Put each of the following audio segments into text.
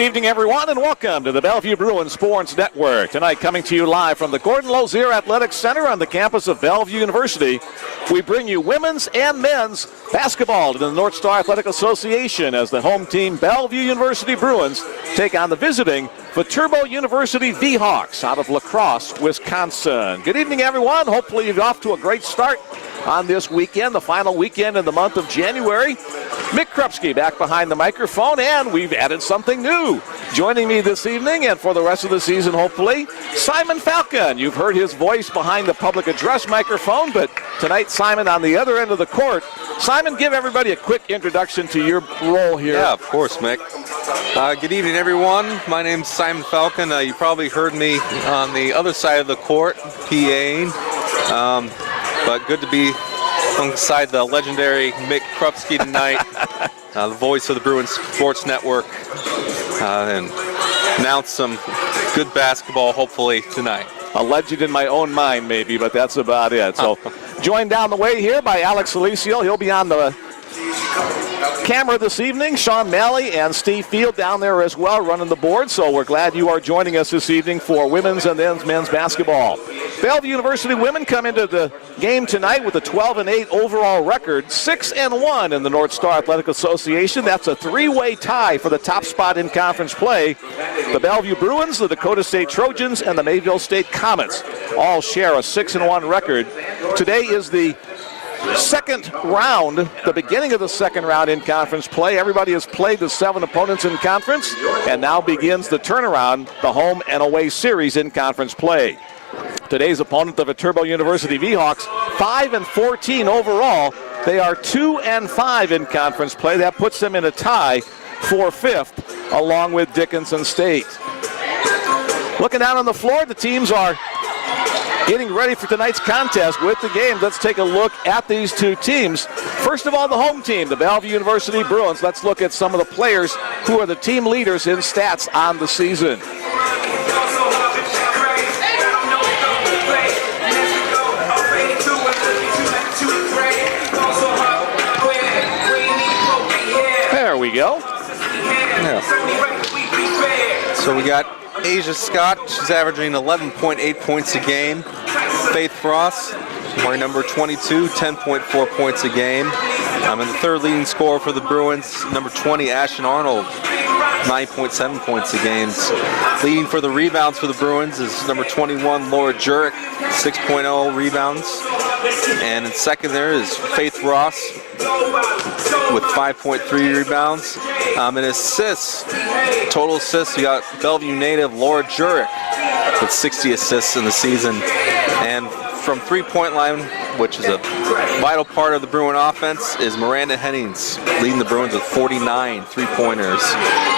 Good evening, everyone, and welcome to the Bellevue Bruins Sports Network. Tonight, coming to you live from the Gordon Lozier Athletic Center on the campus of Bellevue University, we bring you women's and men's basketball to the North Star Athletic Association as the home team Bellevue University Bruins take on the visiting Viterbo University V-Hawks out of La Crosse, Wisconsin. Good evening, everyone. Hopefully you're off to a great start on this weekend, the final weekend in the month of January. Mick Krupski back behind the microphone, and we've added something new. Joining me this evening and for the rest of the season, hopefully, Simon Falcon. You've heard his voice behind the public address microphone, but tonight, Simon on the other end of the court. Simon, give everybody a quick introduction to your role here. Yeah, of course, Mick. Good evening, everyone. My name's Simon Falcon. You probably heard me on the other side of the court, PAing. But good to be alongside the legendary Mick Krupski tonight, the voice of the Bruins Sports Network, and announce some good basketball, hopefully, tonight. A legend in my own mind, maybe, but that's about it. So, joined down the way here by Alex Alicio. He'll be on the camera this evening. Sean Malley and Steve Field down there as well, running the board. So we're glad you are joining us this evening for women's and then men's basketball. Bellevue University women come into the game tonight with a 12-8 overall record, 6-1 in the North Star Athletic Association. That's a three-way tie for the top spot in conference play. The Bellevue Bruins, the Dakota State Trojans, and the Mayville State Comets all share a 6-1 record. Today is the second round, the beginning of the second round in conference play. Everybody has played the 7 opponents in conference, and now begins the turnaround, the home and away series in conference play. Today's opponent, the Viterbo University V-Hawks, 5-14 overall. They are 2-5 in conference play. That puts them in a tie for 5th, along with Dickinson State. Looking down on the floor, the teams are getting ready for tonight's contest with the game. Let's take a look at these two teams. First of all, the home team, the Bellevue University Bruins. Let's look at some of the players who are the team leaders in stats on the season. There we go. Yeah. So we got Asia Scott. She's averaging 11.8 points a game. Faith Frost, wearing number 22, 10.4 points a game. And the third leading scorer for the Bruins, number 20, Ashton Arnold, 9.7 points a game. Leading for the rebounds for the Bruins is number 21, Laura Jurek, 6.0 rebounds. And in second there is Faith Ross with 5.3 rebounds. And assists, total assists, you got Bellevue native Laura Jurek with 60 assists in the season. And from three-point line, which is a vital part of the Bruin offense, is Miranda Hennings, leading the Bruins with 49 three-pointers.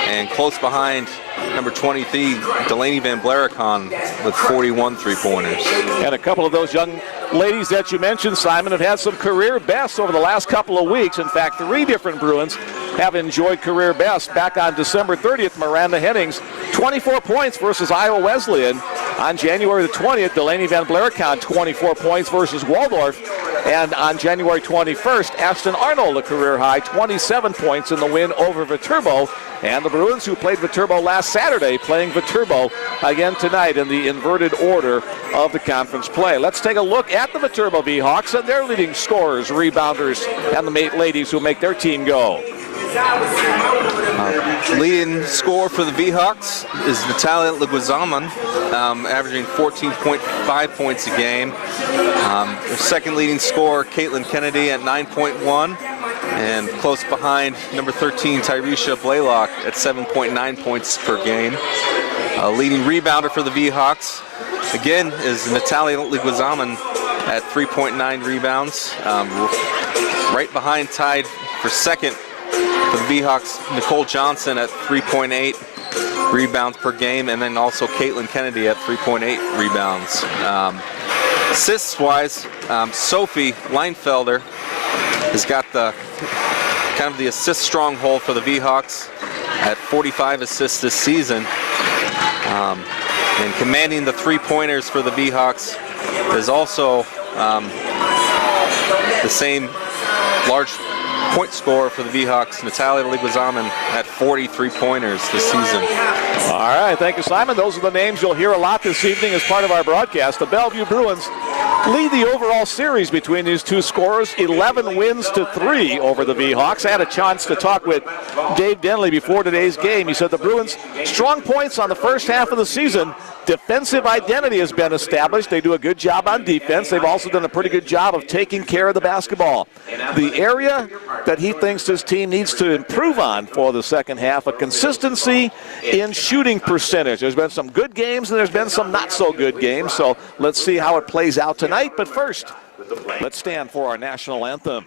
And close behind, number 23, Delaney Van Blaricon with 41 three-pointers. And a couple of those young ladies that you mentioned, Simon, have had some career bests over the last couple of weeks. In fact, 3 different Bruins have enjoyed career bests. Back on December 30th, Miranda Hennings, 24 points versus Iowa Wesleyan. On January the 20th, Delaney Van Blaricon, 24 points versus Waldorf. And on January 21st, Ashton Arnold, a career high, 27 points in the win over Viterbo. And the Bruins, who played Viterbo last Saturday, playing Viterbo again tonight in the inverted order of the conference play. Let's take a look at the Viterbo V-Hawks and their leading scorers, rebounders, and the ladies who make their team go. Leading scorer for the V-Hawks is Natalia Leguizaman, averaging 14.5 points a game. Their second leading scorer, Caitlin Kennedy, at 9.1. And close behind, number 13, Tyresha Blaylock at 7.9 points per game. Leading rebounder for the V-Hawks, again, is Natalia Leguizaman at 3.9 rebounds. Right behind, tied for second, for the V-Hawks, Nicole Johnson at 3.8 rebounds per game, and then also Caitlin Kennedy at 3.8 rebounds. Assists-wise, Sophie Leinfelder has got the kind of the assist stronghold for the V-Hawks at 45 assists this season. And commanding the three-pointers for the V-Hawks is also the same large point scorer for the V-Hawks, Natalia Leguizaman, at 43 pointers this season. All right, thank you, Simon. Those are the names you'll hear a lot this evening as part of our broadcast. The Bellevue Bruins lead the overall series between these two scorers, 11 wins to 3 over the V-Hawks. I had a chance to talk with Dave Denley before today's game. He said the Bruins' strong points on the first half of the season, defensive identity has been established. They do a good job on defense. They've also done a pretty good job of taking care of the basketball. The area that he thinks his team needs to improve on for the second half, a consistency in shooting percentage. There's been some good games and there's been some not so good games, so let's see how it plays out tonight. But first, let's stand for our national anthem.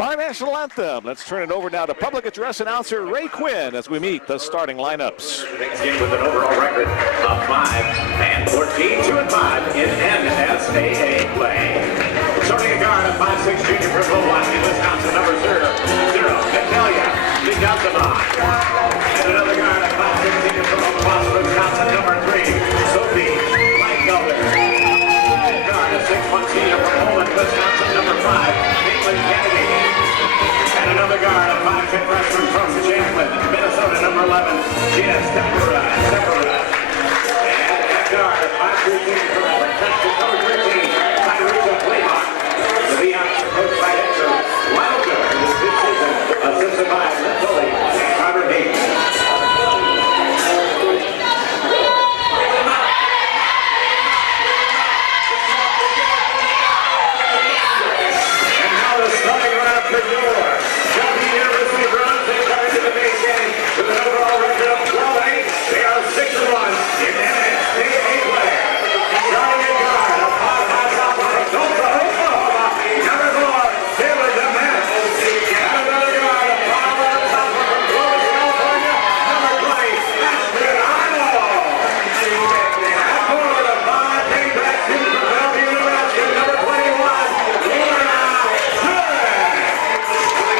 Our national anthem. Let's turn it over now to public address announcer Ray Quinn as we meet the starting lineups. Begin with an overall record of 5 and 14, 2 and 5 in NSAA play. Starting a guard of 5'6" junior from Milwaukee, Wisconsin, number 0, Natalia Ligazamon. And another guard of 5'6" senior from Omaha, Wisconsin, number 3, Sophie Lightfelder. And guard of 6'1" senior from Poland, Wisconsin, number 5, Caitlin Kennedy. And another guard, a 5'10" freshman from Champlin, Minnesota, number 11, Gina Stepera. And that guard, a 5'3" senior from Wisconsin, number 13, Tyrese Playhawk. The V-Hawks coached by head coach Wilder this season, assisted by Lynn Tully and Robert Hayes. And now the starting lineup for your Bellevue University Bruins. They come into the base game with an overall record of 12-8. They are 6-1 in NSAA play. Starting at guard, a powerhouse outfielder, Tulsa, Oklahoma, number 4, Taylor DeMent. And another guard, a powerhouse outfielder from Clovis, California, number 20, Ashton Arnold. At forward, a 5'10" back shooter from Bellevue University, number 21, Laura Good.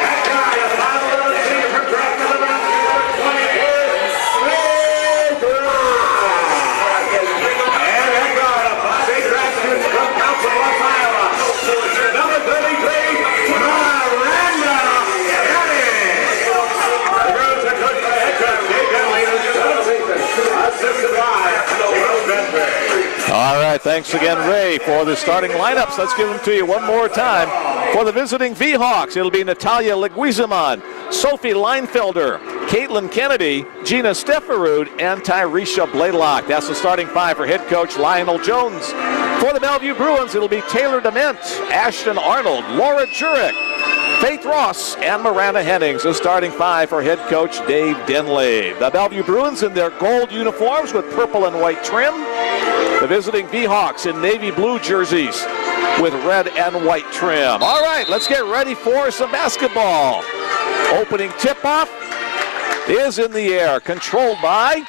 That guy, a 5'11" senior from Drexel, Nebraska, number 22, Ray Brown. And that guard, a 5'8" grad student from Council Bluffs, Iowa, number 33, Miranda Kenny. The Bruins are coached by head coach Dave Denley, who's just out of season, assisted by Will Bentley. All right, thanks again, Ray, for the starting lineups. Let's give them to you one more time. For the visiting V-Hawks, it'll be Natalia Leguizamon, Sophie Leinfelder, Caitlin Kennedy, Gina Stefferud, and Tyresha Blaylock. That's the starting 5 for head coach Lionel Jones. For the Bellevue Bruins, it'll be Taylor DeMent, Ashton Arnold, Laura Jurek, Faith Ross, and Miranda Hennings, the starting 5 for head coach Dave Denley. The Bellevue Bruins in their gold uniforms with purple and white trim. The visiting V-Hawks in navy blue jerseys with red and white trim. All right, let's get ready for some basketball. Opening tip-off is in the air, controlled by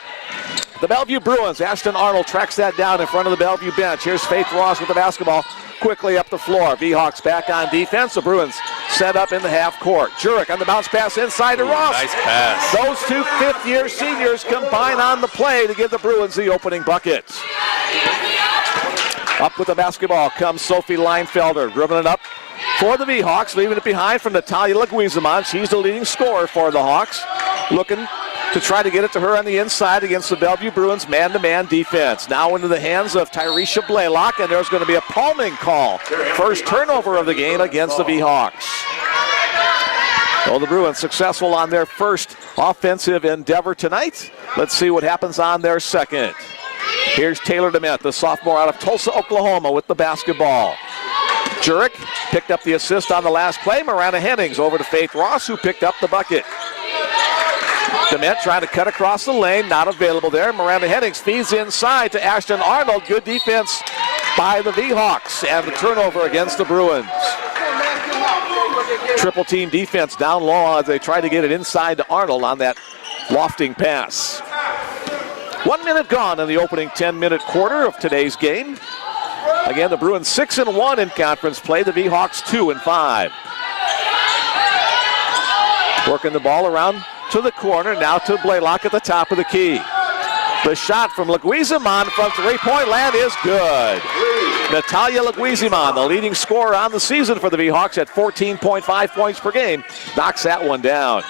the Bellevue Bruins. Ashton Arnold tracks that down in front of the Bellevue bench. Here's Faith Ross with the basketball quickly up the floor. V-Hawks back on defense. The Bruins set up in the half court. Jurek on the bounce pass inside to Ross. Nice pass. Those two fifth-year seniors combine on the play to give the Bruins the opening buckets. Up with the basketball comes Sophie Leinfelder, dribbling it up for the V-Hawks, leaving it behind from Natalia Leguizamon. She's the leading scorer for the Hawks. Looking to try to get it to her on the inside against the Bellevue Bruins man-to-man defense. Now into the hands of Tyresha Blaylock, and there's going to be a palming call. First turnover of the game against the V-Hawks. Well, the Bruins successful on their first offensive endeavor tonight. Let's see what happens on their second. Here's Taylor DeMent, the sophomore out of Tulsa, Oklahoma, with the basketball. Jurek picked up the assist on the last play. Miranda Hennings over to Faith Ross, who picked up the bucket. DeMent trying to cut across the lane, not available there. Miranda Hennings feeds inside to Ashton Arnold. Good defense by the V-Hawks, and the turnover against the Bruins. Triple team defense down low as they try to get it inside to Arnold on that lofting pass. 1 minute gone in the opening 10-minute quarter of today's game. Again, the Bruins 6-1 in conference play. The V-Hawks 2-5. Working the ball around to the corner, now to Blaylock at the top of the key. The shot from Leguizamon from three-point land is good. Natalia Leguizamon, the leading scorer on the season for the V-Hawks at 14.5 points per game, knocks that one down.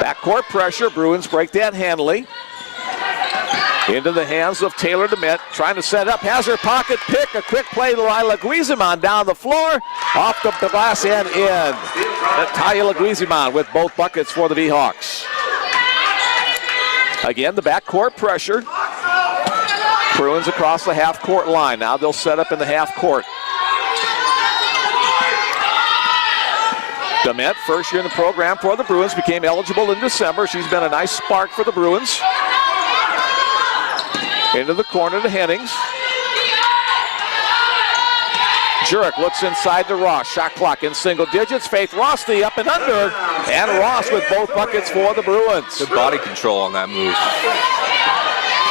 Backcourt pressure, Bruins break that handily. Into the hands of Taylor DeMent, trying to set up, has her pocket pick, a quick play to Leguizamon down the floor, off the glass and in. Natalia Leguizamon with both buckets for the V-Hawks. Again, the backcourt pressure. Bruins across the half-court line. Now they'll set up in the half-court. DeMent, first year in the program for the Bruins, became eligible in December. She's been a nice spark for the Bruins. Into the corner to Hennings. Jurek looks inside to Ross. Shot clock in single digits. Faith Ross the up and under. And Ross with both buckets for the Bruins. Good body control on that move.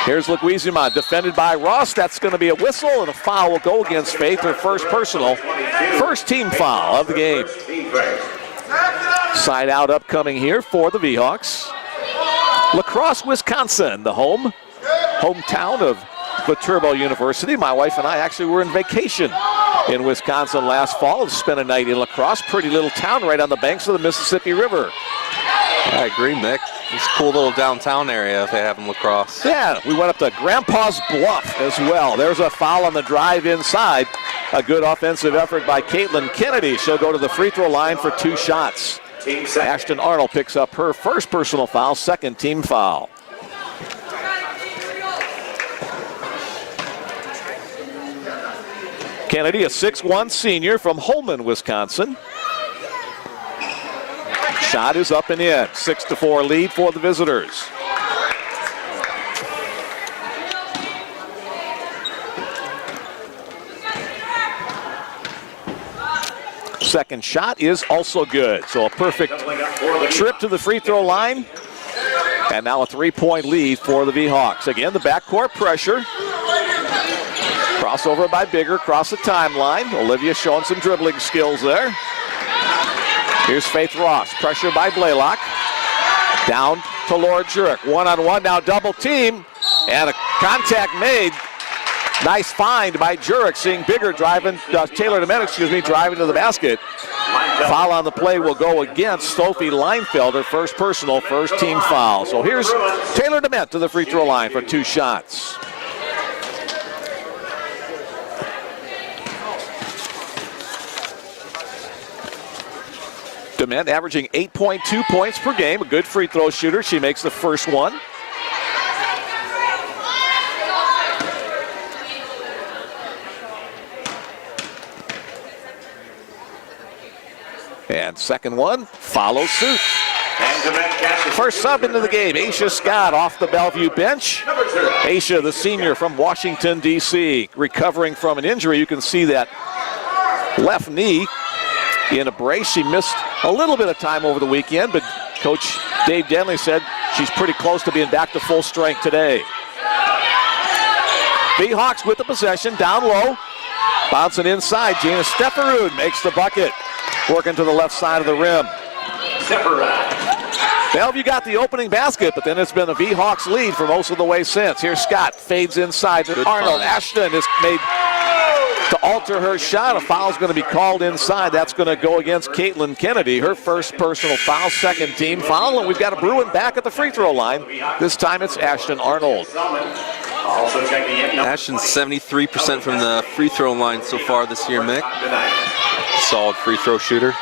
Here's Leguizamon, defended by Ross. That's going to be a whistle, and a foul will go against Faith, her first personal. First team foul of the game. Side out upcoming here for the V-Hawks. La Crosse, Wisconsin, the hometown of Viterbo University. My wife and I actually were in vacation in Wisconsin last fall and spent a night in La Crosse. Pretty little town right on the banks of the Mississippi River. I agree, Mick. It's a cool little downtown area if they have in La Crosse. Yeah, we went up to Grandpa's Bluff as well. There's a foul on the drive inside. A good offensive effort by Caitlin Kennedy. She'll go to the free throw line for 2 shots. Ashton Arnold picks up her first personal foul, second team foul. Kennedy, a 6'1" senior from Holman, Wisconsin. Shot is up and in. 6-4 lead for the visitors. Second shot is also good. So a perfect trip to the free throw line. And now a 3-point lead for the V-Hawks. Again, the backcourt pressure. Crossover by Bigger across the timeline. Olivia showing some dribbling skills there. Here's Faith Ross, pressure by Blaylock. Down to Laura Jurek. One-on-one, now double team. And a contact made. Nice find by Jurek, seeing Bigger driving, Taylor DeMent, driving to the basket. Foul on the play will go against Sophie Leinfelder. First personal, first team foul. So here's Taylor DeMent to the free throw line for 2 shots. DeMent averaging 8.2 points per game. A good free throw shooter. She makes the first one. And second one follows suit. First sub into the game, Aisha Scott off the Bellevue bench. Aisha, the senior from Washington, D.C., recovering from an injury. You can see that left knee in a brace. She missed a little bit of time over the weekend, but Coach Dave Denley said she's pretty close to being back to full strength today. V-Hawks with the possession, down low. Bouncing inside, Gina Stepperud makes the bucket. Working to the left side of the rim. Bellevue got the opening basket, but then it's been a V-Hawks lead for most of the way since. Here's Scott, fades inside to Arnold. Ashton has made to alter her shot. A foul's going to be called inside. That's going to go against Caitlin Kennedy. Her first personal foul, second team foul. And we've got a Bruin back at the free throw line. This time it's Ashton Arnold. Ashton's 73% from the free throw line so far this year, Mick. Solid free throw shooter.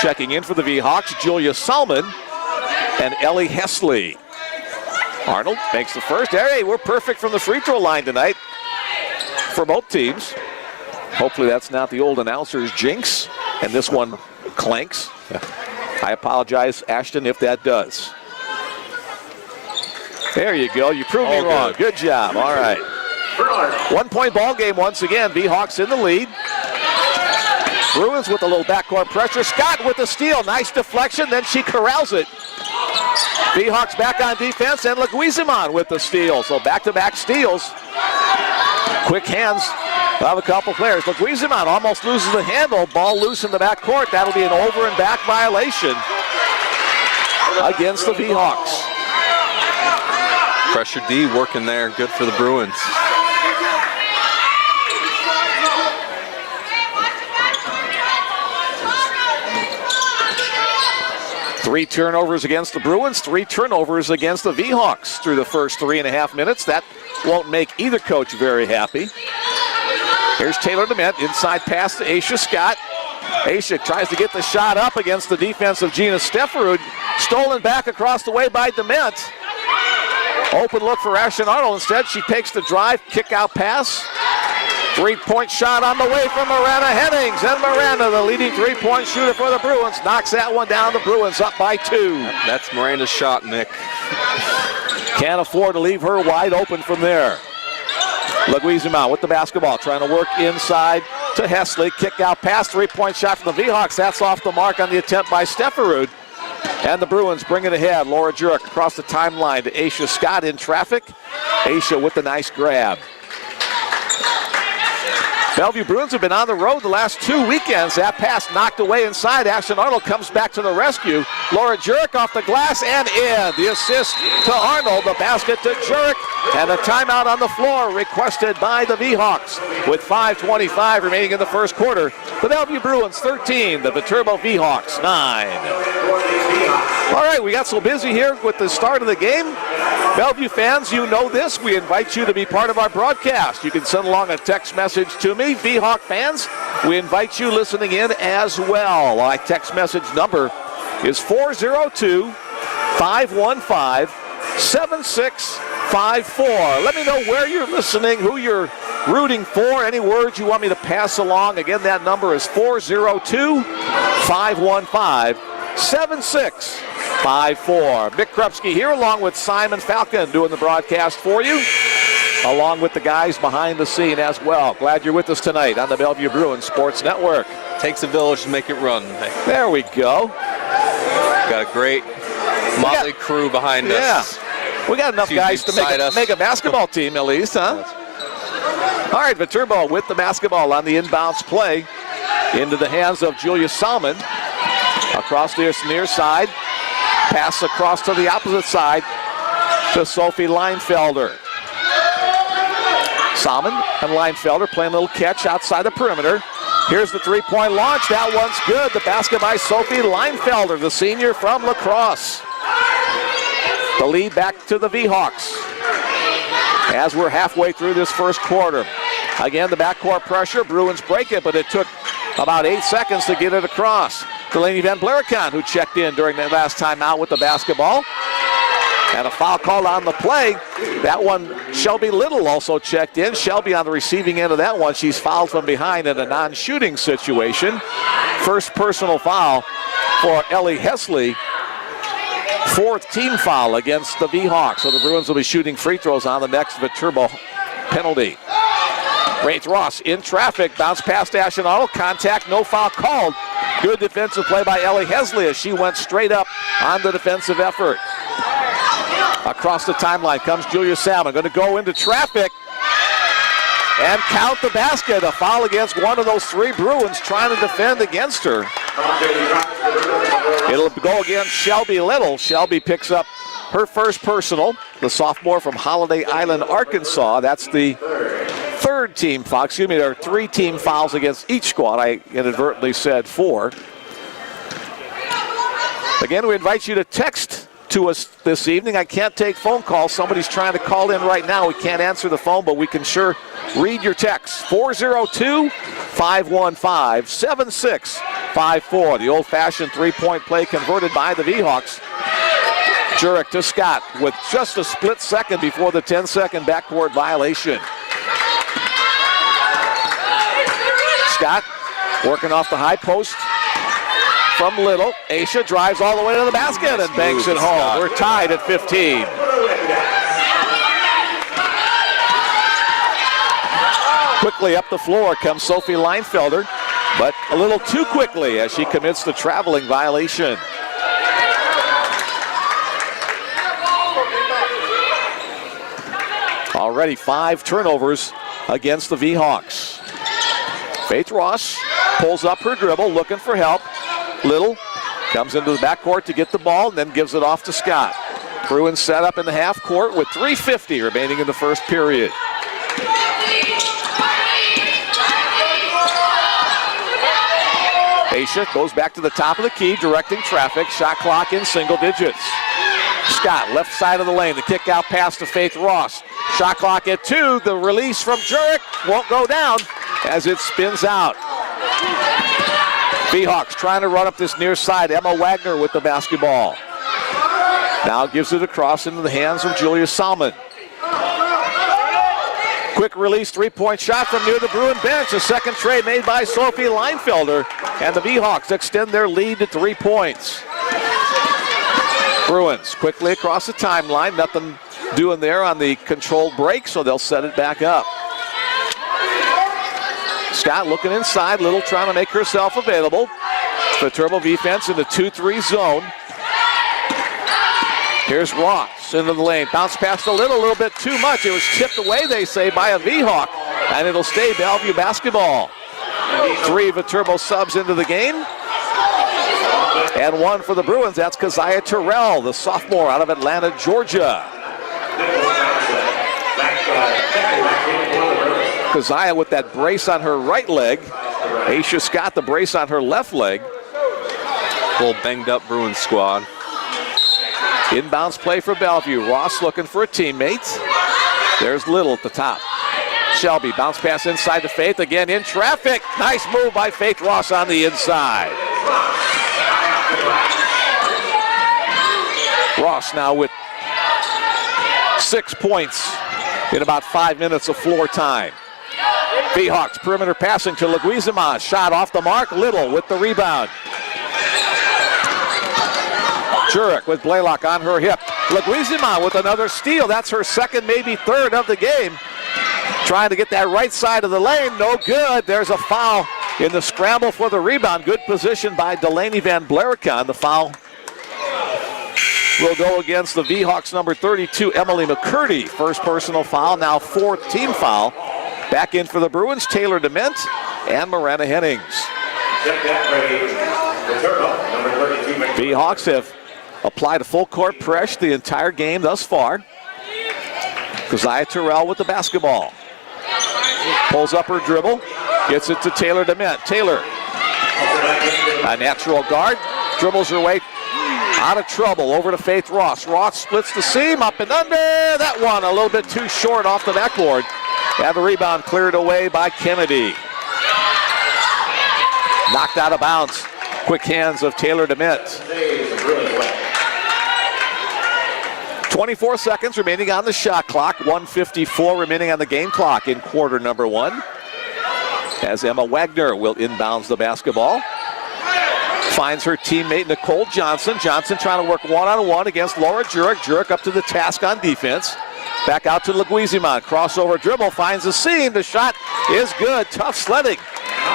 Checking in for the V-Hawks, Julia Salmon and Ellie Hesley. Arnold makes the first. Hey, we're perfect from the free throw line tonight for both teams. Hopefully that's not the old announcer's jinx, and this one clanks. I apologize, Ashton, if that does. There you go. You proved me wrong. Good job. All right. 1 point ball game once again. V-Hawks in the lead. Bruins with a little backcourt pressure. Scott with the steal. Nice deflection. Then she corrals it. V-Hawks back on defense, and Leguizamon with the steal. So back-to-back steals. Quick hands of a couple players. Leguizamon almost loses the handle. Ball loose in the backcourt. That'll be an over and back violation against the V-Hawks. Pressure D working there. Good for the Bruins. Three turnovers against the Bruins, 3 turnovers against the V-Hawks through the first 3.5 minutes. That won't make either coach very happy. Here's Taylor DeMent, inside pass to Aisha Scott. Aisha tries to get the shot up against the defense of Gina Stefferud. Stolen back across the way by DeMent. Open look for Ashton Arnold. Instead, she takes the drive, kick out pass. 3-point shot on the way from Miranda Hennings. And Miranda, the leading 3-point shooter for the Bruins, knocks that one down. The Bruins up by 2. That's Miranda's shot, Nick. Can't afford to leave her wide open from there. Leguizamon with the basketball, trying to work inside to Hesley. Kick out pass, 3-point shot from the V-Hawks. That's off the mark on the attempt by Stefferud. And the Bruins bring it ahead. Laura Jurek across the timeline to Aisha Scott in traffic. Aisha with the nice grab. Bellevue Bruins have been on the road the last 2 weekends. That pass knocked away inside. Ashton Arnold comes back to the rescue. Laura Jurek off the glass and in. The assist to Arnold, the basket to Jurek, and a timeout on the floor requested by the V-Hawks. With 5:25 remaining in the first quarter, the Bellevue Bruins 13, the Viterbo V-Hawks 9. All right, we got so busy here with the start of the game. Bellevue fans, you know this. We invite you to be part of our broadcast. You can send along a text message to me. V-Hawk fans, we invite you listening in as well. My text message number is 402-515-7654. Let me know where you're listening, who you're rooting for, any words you want me to pass along. Again, that number is 402-515-7654. Mick Krupski here along with Simon Falcon doing the broadcast for you, along with the guys behind the scene as well. Glad you're with us tonight on the Bellevue Bruins Sports Network. Takes a village to make it run. There we go. Got a great motley crew behind us. We got enough guys to make a basketball team at least, huh? All right, Viterbo with the basketball on the inbounds play into the hands of Julia Salmon. Across the near side. Pass across to the opposite side to Sophie Leinfelder. Salmon and Leinfelder playing a little catch outside the perimeter. Here's the 3-point launch. That one's good. The basket by Sophie Leinfelder, the senior from La Crosse. The lead back to the V-Hawks as we're halfway through this first quarter. Again, the backcourt pressure. Bruins break it, but it took about 8 seconds to get it across. Delaney Van Blaricon, who checked in during the last time out with the basketball. And a foul called on the play. That one, Shelby Little also checked in. Shelby on the receiving end of that one. She's fouled from behind in a non-shooting situation. First personal foul for Ellie Hesley. 4th team foul against the V-Hawks. So the Bruins will be shooting free throws on the next Viterbo penalty. Wraith Ross in traffic. Bounce past Ashton Arnold. Contact, no foul called. Good defensive play by Ellie Hesley as she went straight up on the defensive effort. Across the timeline comes Julia Salmon. Going to go into traffic and count the basket. A foul against one of those 3 Bruins trying to defend against her. It'll go against Shelby Little. Shelby picks up her first personal. The sophomore from Holiday Island, Arkansas. That's the third team foul. Excuse me, there are 3 team fouls against each squad. I inadvertently said 4. Again, we invite you to text to us this evening. I can't take phone calls. Somebody's trying to call in right now. We can't answer the phone, but we can sure read your text. 402-515-7654. The old-fashioned three-point play converted by the V-Hawks. Jurek to Scott with just a split second before the 10-second backcourt violation. Scott working off the high post from Little. Aisha drives all the way to the basket and banks it home. We're tied at 15. Quickly up the floor comes Sophie Leinfelder, but a little too quickly as she commits the traveling violation. Already 5 turnovers against the V-Hawks. Faith Ross pulls up her dribble, looking for help. Little comes into the backcourt to get the ball and then gives it off to Scott. Bruins set up in the half court with 3:50 remaining in the first period. Aisha goes back to the top of the key, directing traffic. Shot clock in single digits. Scott, left side of the lane. The kick out pass to Faith Ross. Shot clock at 2. The release from Jurek won't go down as it spins out. V-Hawks trying to run up this near side. Emma Wagner with the basketball. Now gives it across into the hands of Julia Salmon. Quick release, 3-point shot from near the Bruin bench. A second tray made by Sophie Leinfelder. And the V-Hawks extend their lead to 3 points. Bruins quickly across the timeline. Nothing doing there on the controlled break, so they'll set it back up. Scott looking inside. Little trying to make herself available. Viterbo defense in the 2-3 zone. Here's Ross into the lane. Bounce past a little bit too much. It was tipped away, they say, by a V-Hawk. And it'll stay Bellevue basketball. 3 Viterbo subs into the game. And 1 for the Bruins. That's Keziah Terrell, the sophomore out of Atlanta, Georgia. Keziah with that brace on her right leg. Aisha Scott, the brace on her left leg. Full banged up Bruins squad. Inbounds play for Bellevue. Ross looking for a teammate. There's Little at the top. Shelby, bounce pass inside to Faith. Again in traffic. Nice move by Faith Ross on the inside. Ross now with 6 points in about 5 minutes of floor time. V-Hawks perimeter passing to Leguizamon. Shot off the mark. Little with the rebound. Jurek with Blaylock on her hip. Leguizamon with another steal. That's her second, maybe third of the game. Trying to get that right side of the lane. No good. There's a foul in the scramble for the rebound. Good position by Delaney Van Blaricon. The foul will go against the V-Hawks number 32, Emily McCurdy. First personal foul, now 4th team foul. Back in for the Bruins, Taylor Dement and Miranda Hennings. V-Hawks have applied a full court press the entire game thus far. Keziah Terrell with the basketball. Pulls up her dribble, gets it to Taylor Dement. Taylor, a natural guard, dribbles her way out of trouble over to Faith Ross. Ross splits the seam, up and under. That one a little bit too short off the backboard. And the rebound cleared away by Kennedy. Knocked out of bounds. Quick hands of Taylor Dement. 24 seconds remaining on the shot clock. 1:54 remaining on the game clock in quarter number 1. As Emma Wagner will inbounds the basketball. Finds her teammate Nicole Johnson. Johnson trying to work one-on-one against Laura Jurek. Jurek up to the task on defense. Back out to Leguizamon. Crossover dribble, finds the seam. The shot is good. Tough sledding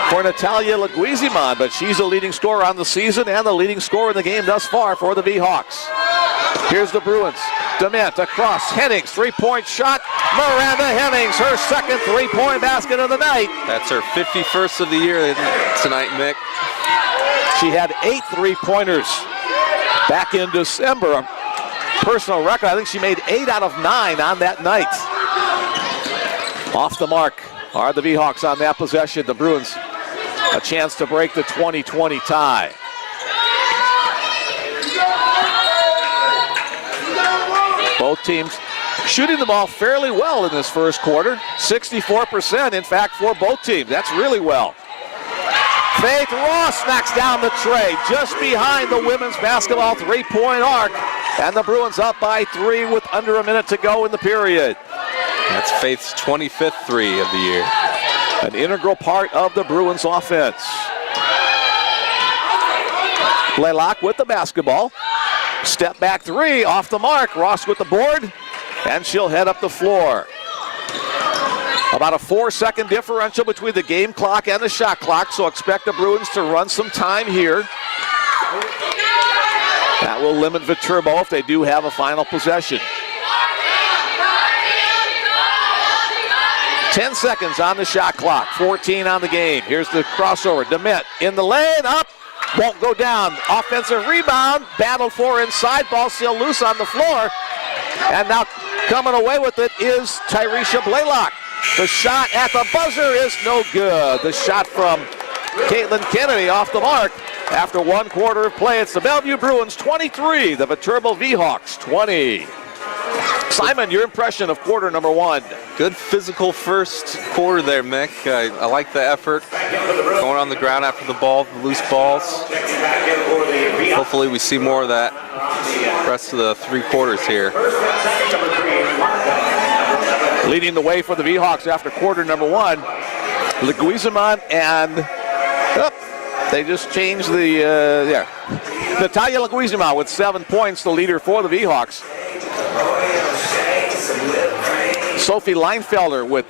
for Natalia Leguizamon, but she's the leading scorer on the season and the leading scorer in the game thus far for the V-Hawks. Here's the Bruins. Dement across. Hennings, 3-point shot. Miranda Hennings, her second 3-point basket of the night. That's her 51st of the year tonight, Mick. She had 8 3-pointers back in December. Personal record, I think she made 8 out of 9 on that night. Off the mark are the V-Hawks on that possession. The Bruins a chance to break the 20-20 tie. Both teams shooting the ball fairly well in this first quarter. 64%, in fact, for both teams. That's really well. Faith Ross knocks down the tray just behind the women's basketball three-point arc. And the Bruins up by 3 with under a minute to go in the period. That's Faith's 25th three of the year. An integral part of the Bruins offense. Blaylock with the basketball. Step back three off the mark. Ross with the board. And she'll head up the floor. About a 4-second differential between the game clock and the shot clock, so expect the Bruins to run some time here. That will limit Viterbo if they do have a final possession. 10 seconds on the shot clock, 14 on the game. Here's the crossover. DeMett in the lane, up, won't go down. Offensive rebound, battled for inside, ball still loose on the floor. And now coming away with it is Tyresha Blaylock. The shot at the buzzer is no good. The shot from Caitlin Kennedy off the mark. After 1 quarter of play, it's the Bellevue Bruins 23, the Viterbo V-Hawks 20. Simon, your impression of quarter number 1? Good physical first quarter there, Mick. I like the effort. Going on the ground after the ball, the loose balls. Hopefully we see more of that rest of the 3 quarters here. Leading the way for the V-Hawks after quarter number 1, Leguizamon and they just changed the, Natalia Leguizamon with 7 points, the leader for the V-Hawks. Sophie Leinfelder with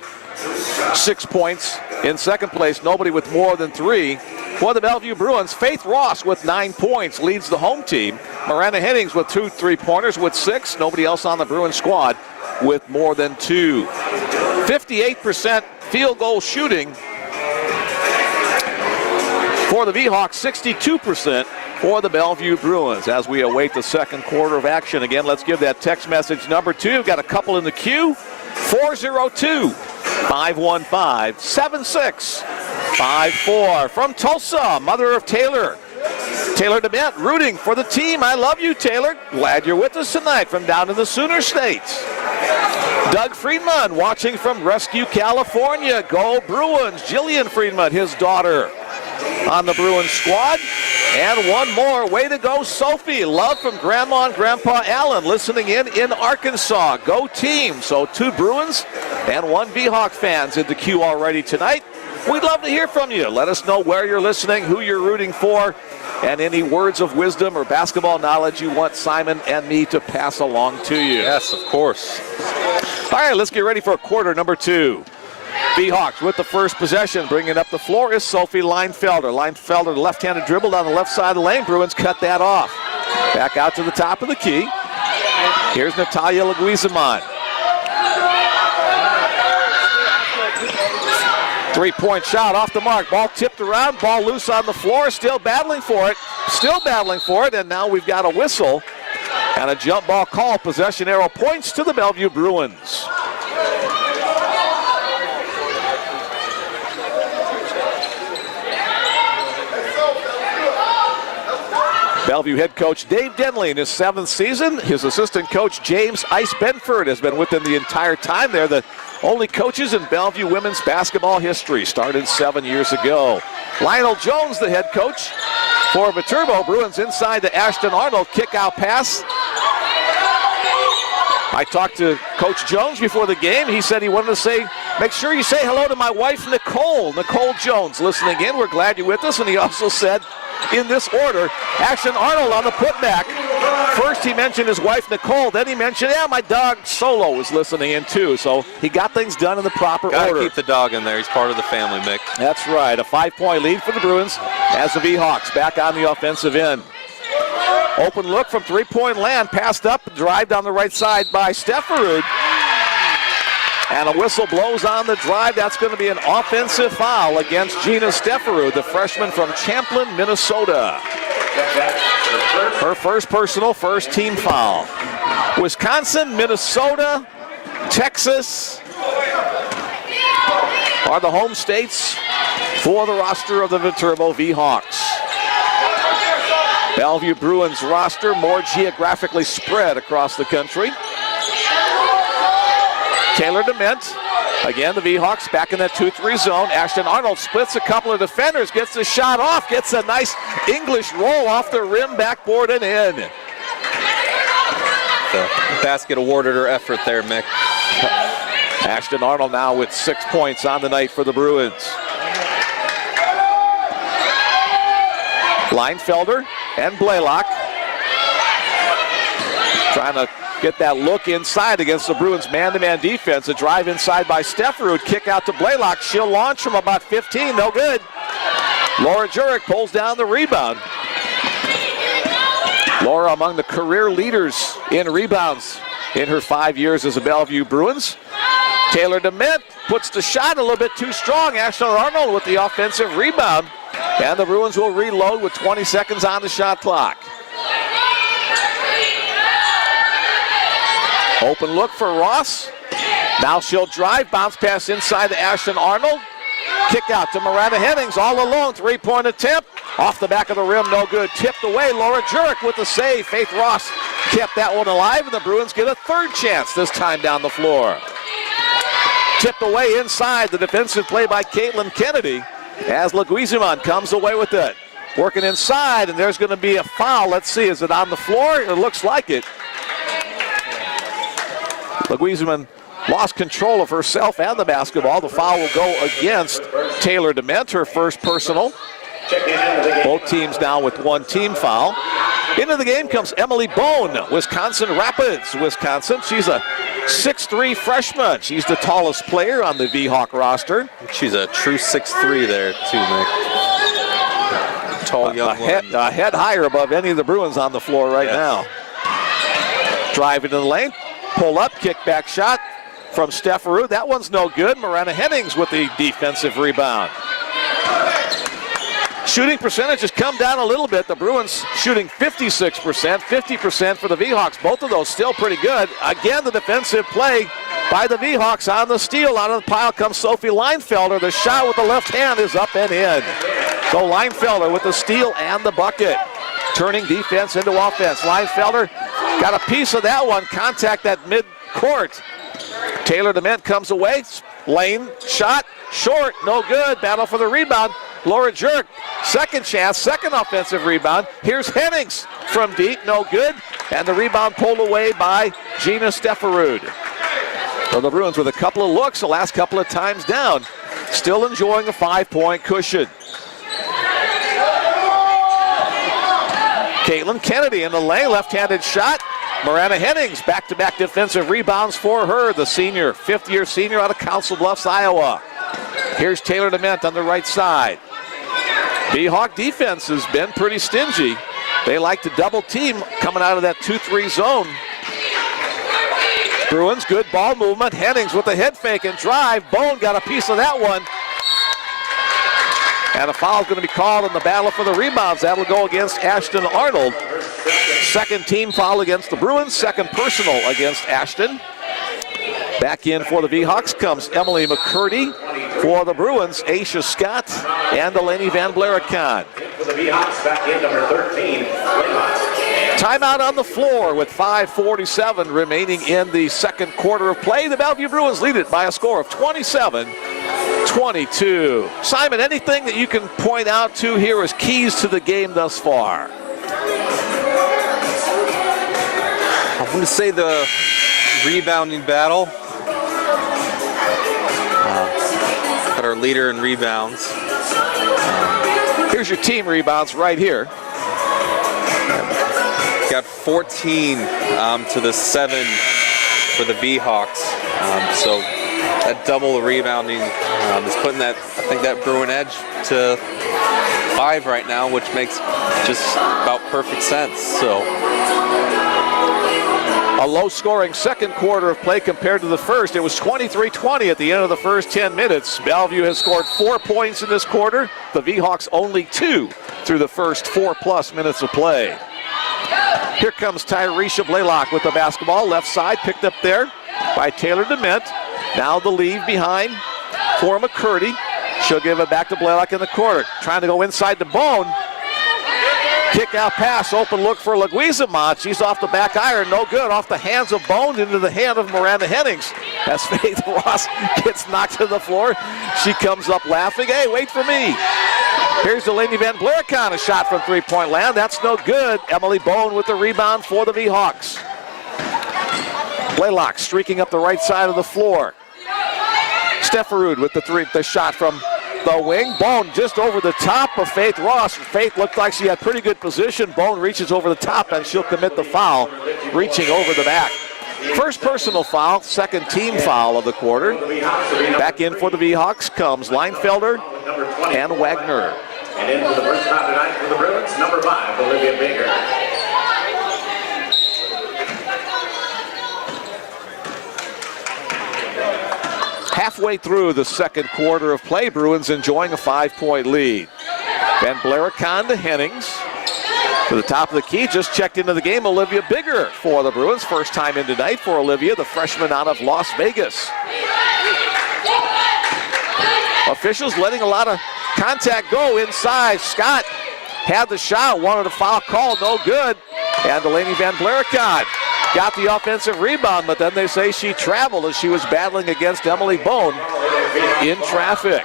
6 points in second place. Nobody with more than 3. For the Bellevue Bruins, Faith Ross with 9 points leads the home team. Miranda Hennings with 2 3-pointers with 6. Nobody else on the Bruins squad with more than 2. 58% field goal shooting for the V-Hawks, 62% for the Bellevue Bruins. As we await the second quarter of action, again, let's give that text message number 2. Got a couple in the queue. 402-515-7654. From Tulsa, mother of Taylor. Taylor DeMett rooting for the team. I love you, Taylor. Glad you're with us tonight from down in the Sooner States. Doug Friedman watching from Rescue, California. Go Bruins. Jillian Friedman, his daughter, on the Bruins squad. And one more. Way to go, Sophie. Love from Grandma and Grandpa Allen listening in Arkansas. Go team. So 2 Bruins and 1 V-Hawk fans in the queue already tonight. We'd love to hear from you. Let us know where you're listening, who you're rooting for, and any words of wisdom or basketball knowledge you want Simon and me to pass along to you. Yes, of course. All right, let's get ready for quarter number 2. V-Hawks with the first possession. Bringing up the floor is Sophie Leinfelder. Leinfelder, left-handed dribble down the left side of the lane. Bruins cut that off. Back out to the top of the key. Here's Natalia Leguizamon. 3-point shot off the mark. Ball tipped around. Ball loose on the floor. Still battling for it. And now we've got a whistle and a jump ball call. Possession arrow points to the Bellevue Bruins. Bellevue head coach Dave Denley in his 7th season. His assistant coach James Ice Benford has been with them the entire time. They're the only coaches in Bellevue women's basketball history. Started 7 years ago. Lionel Jones, the head coach for Viterbo. Bruins inside to Ashton Arnold. Kick out pass. I talked to Coach Jones before the game. He said he wanted to say, make sure you say hello to my wife, Nicole Jones, listening in. We're glad you're with us. And he also said, in this order, Ashton Arnold on the putback. First he mentioned his wife Nicole, then he mentioned, my dog Solo was listening in too. So he got things done in the proper order. Gotta keep the dog in there. He's part of the family, Mick. That's right. A 5-point lead for the Bruins as the V-Hawks back on the offensive end. Open look from 3-point land, passed up, drive down the right side by Stefferud. And a whistle blows on the drive. That's going to be an offensive foul against Gina Stefferud, the freshman from Champlin, Minnesota. Her first personal, first team foul. Wisconsin, Minnesota, Texas, are the home states for the roster of the Viterbo V-Hawks. Bellevue Bruins roster more geographically spread across the country. Taylor DeMint. Again, the V-Hawks back in that 2-3 zone. Ashton Arnold splits a couple of defenders, gets the shot off, gets a nice English roll off the rim, backboard, and in. The basket awarded her effort there, Mick. Ashton Arnold now with 6 points on the night for the Bruins. Leinfelder and Blaylock trying to get that look inside against the Bruins man-to-man defense. A drive inside by Stefferud, kick out to Blaylock. She'll launch from about 15, no good. Laura Jurek pulls down the rebound. Laura among the career leaders in rebounds in her 5 years as a Bellevue Bruins. Taylor DeMint puts the shot a little bit too strong. Ashton Arnold with the offensive rebound. And the Bruins will reload with 20 seconds on the shot clock. Open look for Ross. Now she'll drive, bounce pass inside to Ashton Arnold. Kick out to Miranda Hennings, all alone, three-point attempt. Off the back of the rim, no good. Tipped away, Laura Jurek with the save. Faith Ross kept that one alive, and the Bruins get a third chance this time down the floor. Tipped away inside, the defensive play by Caitlin Kennedy as Leguizamon comes away with it. Working inside, and there's going to be a foul. Let's see, is it on the floor? It looks like it. Leguizamon lost control of herself and the basketball. The foul will go against Taylor DeMint, her first personal. Both teams now with one team foul. Into the game comes Emily Bone, Wisconsin Rapids, Wisconsin. She's a 6'3" freshman. She's the tallest player on the V-Hawk roster. She's a true 6'3" there too, Nick. Tall young woman. A head higher above any of the Bruins on the floor right now. Drive into the lane, pull up, kick back shot from Stefferud. That one's no good. Miranda Hennings with the defensive rebound. Shooting percentage has come down a little bit. The Bruins shooting 56%, 50% for the V-Hawks. Both of those still pretty good. Again, the defensive play by the V-Hawks on the steal. Out of the pile comes Sophie Leinfelder. The shot with the left hand is up and in. So Leinfelder with the steal and the bucket. Turning defense into offense. Leinfelder got a piece of that one. Contact at mid-court. Taylor DeMint comes away. Lane shot, short, no good. Battle for the rebound. Laura Jurek, second chance, second offensive rebound. Here's Hennings from deep, no good. And the rebound pulled away by Gina Stefferud. So the Bruins with a couple of looks the last couple of times down. Still enjoying a 5-point cushion. Caitlin Kennedy in the lane, left-handed shot. Miranda Hennings, back-to-back defensive rebounds for her, the senior, fifth-year senior out of Council Bluffs, Iowa. Here's Taylor DeMint on the right side. V-Hawk defense has been pretty stingy. They like to double team coming out of that 2-3 zone. Bruins, good ball movement. Hennings with the head fake and drive. Bone got a piece of that one. And a foul is going to be called in the battle for the rebounds. That'll go against Ashton Arnold. Second team foul against the Bruins. Second personal against Ashton. Back in for the V-Hawks comes Emily McCurdy. For the Bruins, Aisha Scott and Delaney Van Blaricon. For the V-Hawks, back in number 13. Timeout on the floor with 5:47 remaining in the second quarter of play. The Bellevue Bruins lead it by a score of 27-22. Simon, anything that you can point out to here as keys to the game thus far? I'm going to say the rebounding battle. But our leader in rebounds. Here's your team rebounds right here. Got 14 to the 7 for the V-Hawks. So that double the rebounding is putting that, I think, that Bruin edge to 5 right now, which makes just about perfect sense. So a low-scoring second quarter of play compared to the first. It was 23-20 at the end of the first 10 minutes. Bellevue has scored 4 points in this quarter. The V-Hawks only 2 through the first 4+ minutes of play. Here comes Tyresha Blaylock with the basketball. Left side picked up there by Taylor DeMint. Now the lead behind for McCurdy. She'll give it back to Blaylock in the corner. Trying to go inside the Bone. Kick out pass, open look for Leguizamont. She's off the back iron, no good. Off the hands of Bone into the hand of Miranda Hennings. As Faith Ross gets knocked to the floor, she comes up laughing. Hey, wait for me. Here's Delaney Van Blericon, a shot from three-point land. That's no good. Emily Bone with the rebound for the V-Hawks. Blaylock streaking up the right side of the floor. Stefferud with the shot from the wing. Bone just over the top of Faith Ross. Faith looked like she had pretty good position. Bone reaches over the top and she'll commit the foul, reaching over the back. First personal foul, second team foul of the quarter. Back in for the V-Hawks comes Leinfelder and Wagner. And into the first foul tonight for the Bruins, number 5, Olivia Baker. Halfway through the second quarter of play, Bruins enjoying a 5-point lead. Van Blericon to Hennings. To the top of the key, just checked into the game, Olivia Bigger for the Bruins. First time in tonight for Olivia, the freshman out of Las Vegas. Officials letting a lot of contact go inside. Scott had the shot, wanted a foul call, no good. And Delaney Van Blericon got the offensive rebound, but then they say she traveled as she was battling against Emily Bone in traffic.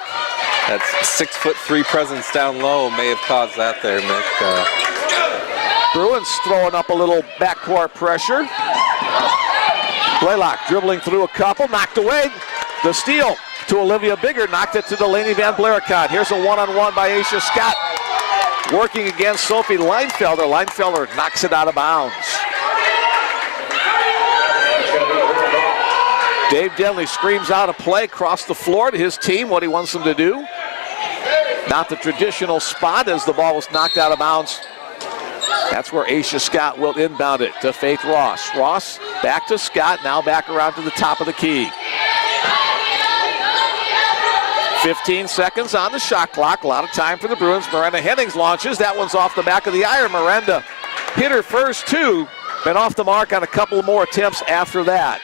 That 6'3" presence down low may have caused that there, Mick. Bruins throwing up a little backcourt pressure. Blaylock dribbling through a couple, knocked away. The steal to Olivia Bigger, knocked it to Delaney Van Blericon. Here's a one-on-one by Aisha Scott. Working against Sophie Leinfelder. Leinfelder knocks it out of bounds. Dave Denley screams out a play across the floor to his team, what he wants them to do. Not the traditional spot as the ball was knocked out of bounds. That's where Aisha Scott will inbound it to Faith Ross. Ross back to Scott, now back around to the top of the key. 15 seconds on the shot clock. A lot of time for the Bruins. Miranda Hennings launches. That one's off the back of the iron. Miranda hit her first two. Been off the mark on a couple more attempts after that.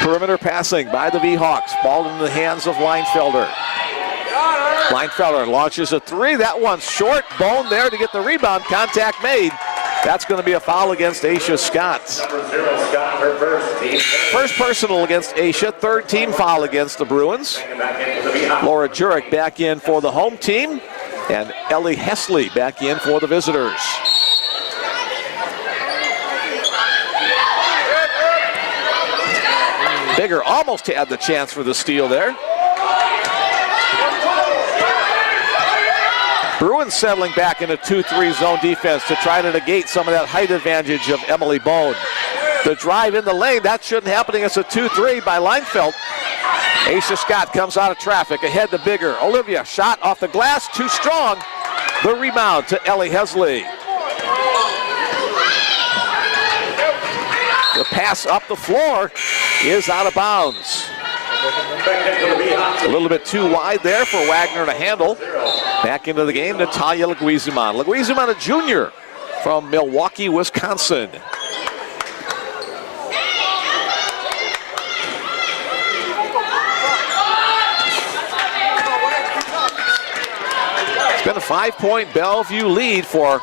Perimeter passing by the V-Hawks. Ball in the hands of Leinfelder. Leinfelder launches a three. That one's short. Bone there to get the rebound. Contact made. That's going to be a foul against Aisha Scott. First personal against Aisha. Third team foul against the Bruins. Laura Jurek back in for the home team. And Ellie Hesley back in for the visitors. Bigger almost had the chance for the steal there. Bruins settling back in a 2-3 zone defense to try to negate some of that height advantage of Emily Bone. The drive in the lane, that shouldn't happen against a 2-3 by Leinfeldt. Aisha Scott comes out of traffic, ahead to Bigger. Olivia, shot off the glass, too strong. The rebound to Ellie Hesley. The pass up the floor is out of bounds. A little bit too wide there for Wagner to handle. Back into the game, Natalia Leguizamont. Leguizamont, a junior from Milwaukee, Wisconsin. It's been a 5-point Bellevue lead for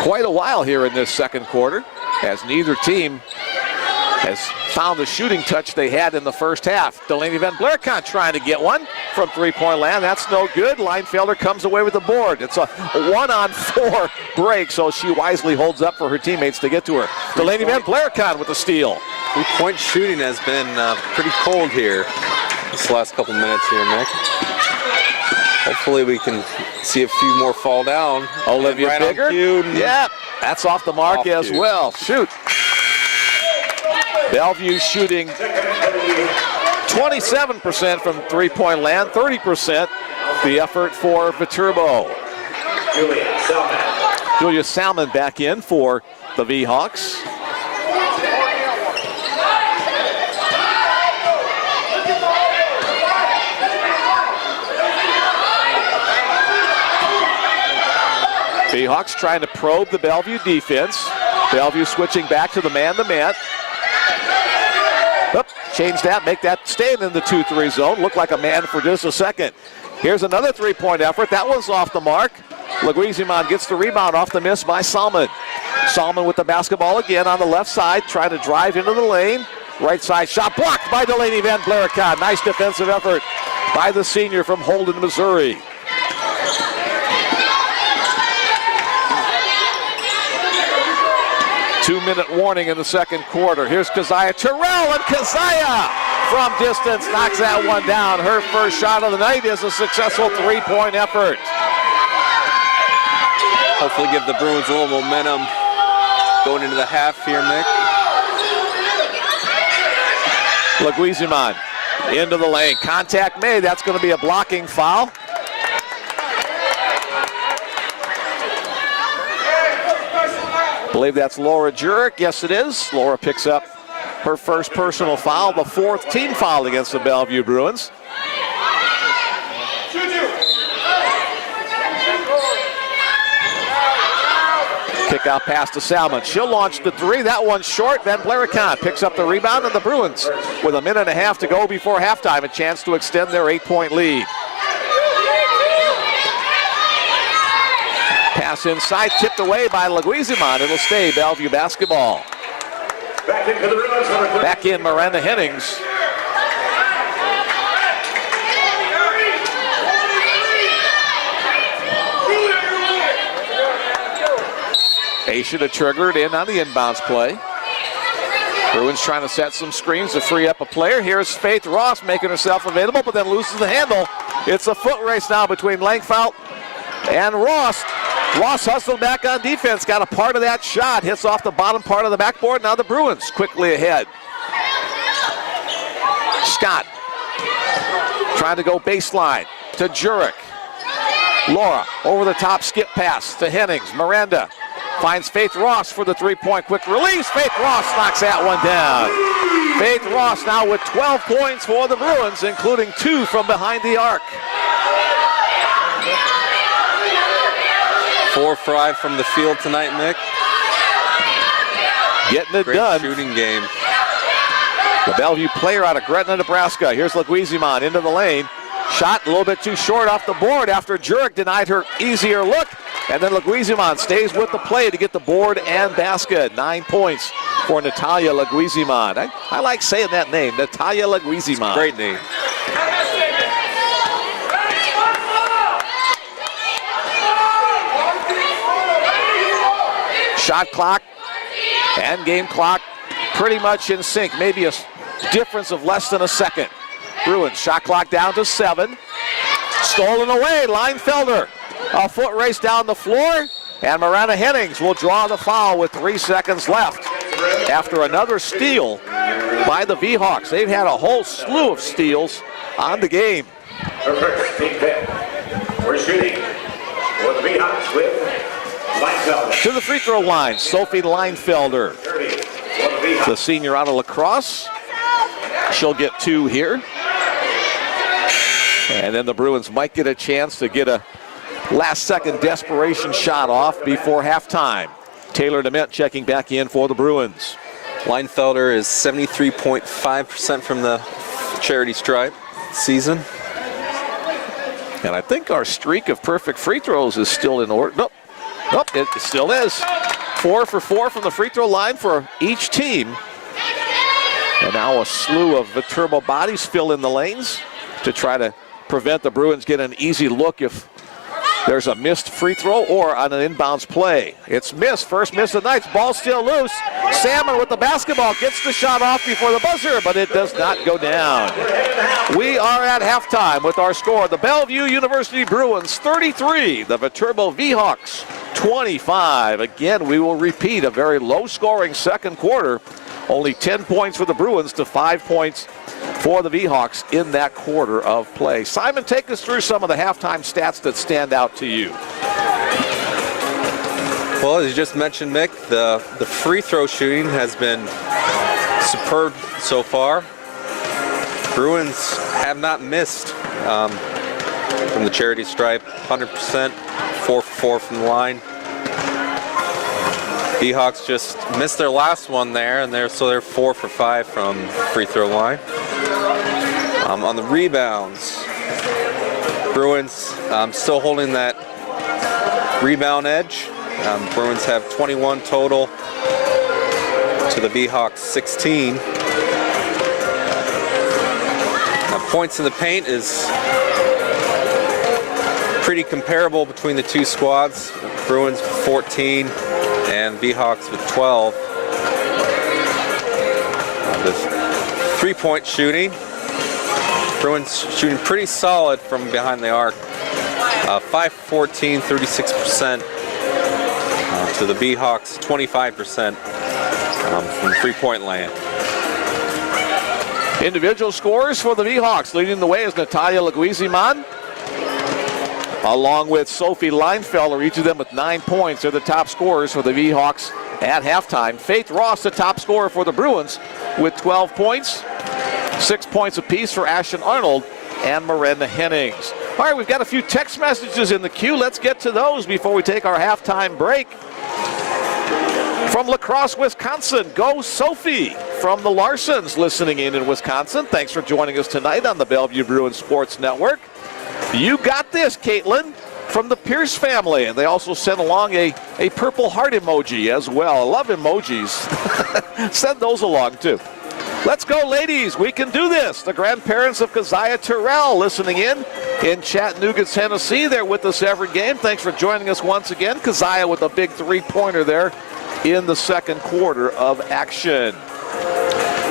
quite a while here in this second quarter, as neither team has found the shooting touch they had in the first half. Delaney Van Blericon trying to get one from three-point land. That's no good. Leinfelder comes away with the board. It's a 1-on-4 break, so she wisely holds up for her teammates to get to her. Delaney Van Blericon with the steal. Three-point shooting has been pretty cold here this last couple minutes here, Nick. Hopefully we can see a few more fall down. Olivia right Bigger. Yeah, that's off the mark off as cue. well. Shoot. Bellevue shooting 27% from three-point land, 30% the effort for Viterbo. Julia Salmon back in for the V-Hawks. V-Hawks trying to probe the Bellevue defense. Bellevue switching back to the man-to-man. change that, make that staying in the 2-3 zone. Looked like a man for just a second. Here's another three-point effort. That one's off the mark. Leguizamon gets the rebound off the miss by Salmon. Salmon with the basketball again on the left side, trying to drive into the lane. Right side shot blocked by Delaney Van Blericott. Nice defensive effort by the senior from Holden, Missouri. Two-minute warning in the second quarter. Here's Keziah Terrell, and Keziah from distance knocks that one down. Her first shot of the night is a successful three-point effort. Hopefully give the Bruins a little momentum going into the half here, Mick. Leguizamon into the lane. Contact made. That's going to be a blocking foul. I believe that's Laura Jurek. Yes, it is. Laura picks up her first personal foul, the fourth team foul against the Bellevue Bruins. Kick out pass to Salmon. She'll launch the three. That one's short. Van Blericott picks up the rebound, and the Bruins, with a minute and a half to go before halftime, a chance to extend their 8-point lead. Pass inside, tipped away by Leguizamon. It'll stay Bellevue basketball. Back in Miranda Hennings. They should have triggered in on the inbounds play. Bruins trying to set some screens to free up a player. Here's Faith Ross making herself available, but then loses the handle. It's a foot race now between Langfeld and Ross. Ross hustled back on defense, got a part of that shot, hits off the bottom part of the backboard. Now the Bruins quickly ahead. Scott trying to go baseline to Jurek. Laura over the top skip pass to Hennings. Miranda finds Faith Ross for the three-point quick release. Faith Ross knocks that one down. Faith Ross now with 12 points for the Bruins, including 2 from behind the arc. 4-5 from the field tonight, Mick. Getting it Great done. Shooting game. The Bellevue player out of Gretna, Nebraska. Here's Leguizamon into the lane. Shot a little bit too short off the board after Jurek denied her easier look. And then Leguizamon stays with the play to get the board and basket. 9 points for Natalia Leguizamon. I like saying that name, Natalia Leguizamon. Great name. Shot clock and game clock pretty much in sync. Maybe a difference of less than a second. Bruins shot clock down to 7. Stolen away, Leinfelder. A foot race down the floor, and Miranda Hennings will draw the foul with 3 seconds left. After another steal by the V-Hawks. They've had a whole slew of steals on the game. We're shooting for the V-Hawks with Leinfelder. To the free throw line, Sophie Leinfelder, the senior out of La Crosse. She'll get 2 here. And then the Bruins might get a chance to get a last-second desperation shot off before halftime. Taylor DeMint checking back in for the Bruins. Leinfelder is 73.5% from the charity stripe season. And I think our streak of perfect free throws is still in order. Nope, it still is. 4 for 4 from the free throw line for each team. And now a slew of Viterbo bodies fill in the lanes to try to prevent the Bruins getting an easy look if there's a missed free throw or on an inbounds play. It's missed, first miss of the night. Ball still loose. Salmon with the basketball gets the shot off before the buzzer, but it does not go down. We are at halftime with our score. The Bellevue University Bruins 33, the Viterbo V-Hawks 25. Again, we will repeat a very low-scoring second quarter. Only 10 points for the Bruins to 5 points for the V-Hawks in that quarter of play. Simon, take us through some of the halftime stats that stand out to you. Well, as you just mentioned, Mick, the free throw shooting has been superb so far. Bruins have not missed from the charity stripe. 100%, 4 for 4 from the line. Seahawks just missed their last one there, and they're 4 for 5 from free throw line. On the rebounds, Bruins still holding that rebound edge. Bruins have 21 total to the Seahawks 16. Points in the paint is pretty comparable between the two squads. Bruins 14 and Seahawks with 12. The three-point shooting. Bruins shooting pretty solid from behind the arc. 5-14, 36% to the Seahawks, 25% from three-point land. Individual scores for the Seahawks. Leading the way is Natalia Leguizamon, along with Sophie Leinfelder, each of them with 9 points. They're the top scorers for the Seahawks at halftime. Faith Ross, the top scorer for the Bruins, with 12 points. 6 points apiece for Ashton Arnold and Miranda Hennings. All right, we've got a few text messages in the queue. Let's get to those before we take our halftime break. From La Crosse, Wisconsin, go Sophie. From the Larsons, listening in Wisconsin. Thanks for joining us tonight on the Bellevue Bruins Sports Network. You got this, Caitlin, from the Pierce family. And they also sent along a purple heart emoji as well. I love emojis. Send those along, too. Let's go, ladies. We can do this. The grandparents of Keziah Terrell listening in Chattanooga, Tennessee. They're with us every game. Thanks for joining us once again. Keziah with a big three-pointer there in the second quarter of action.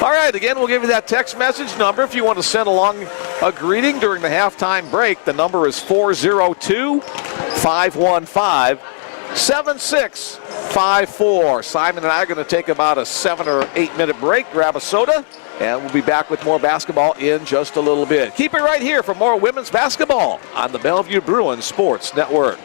All right, again, we'll give you that text message number if you want to send along a greeting during the halftime break. The number is 402-515-7654. Simon and I are going to take about a 7 or 8 minute break, grab a soda, and we'll be back with more basketball in just a little bit. Keep it right here for more women's basketball on the Bellevue Bruins Sports Network.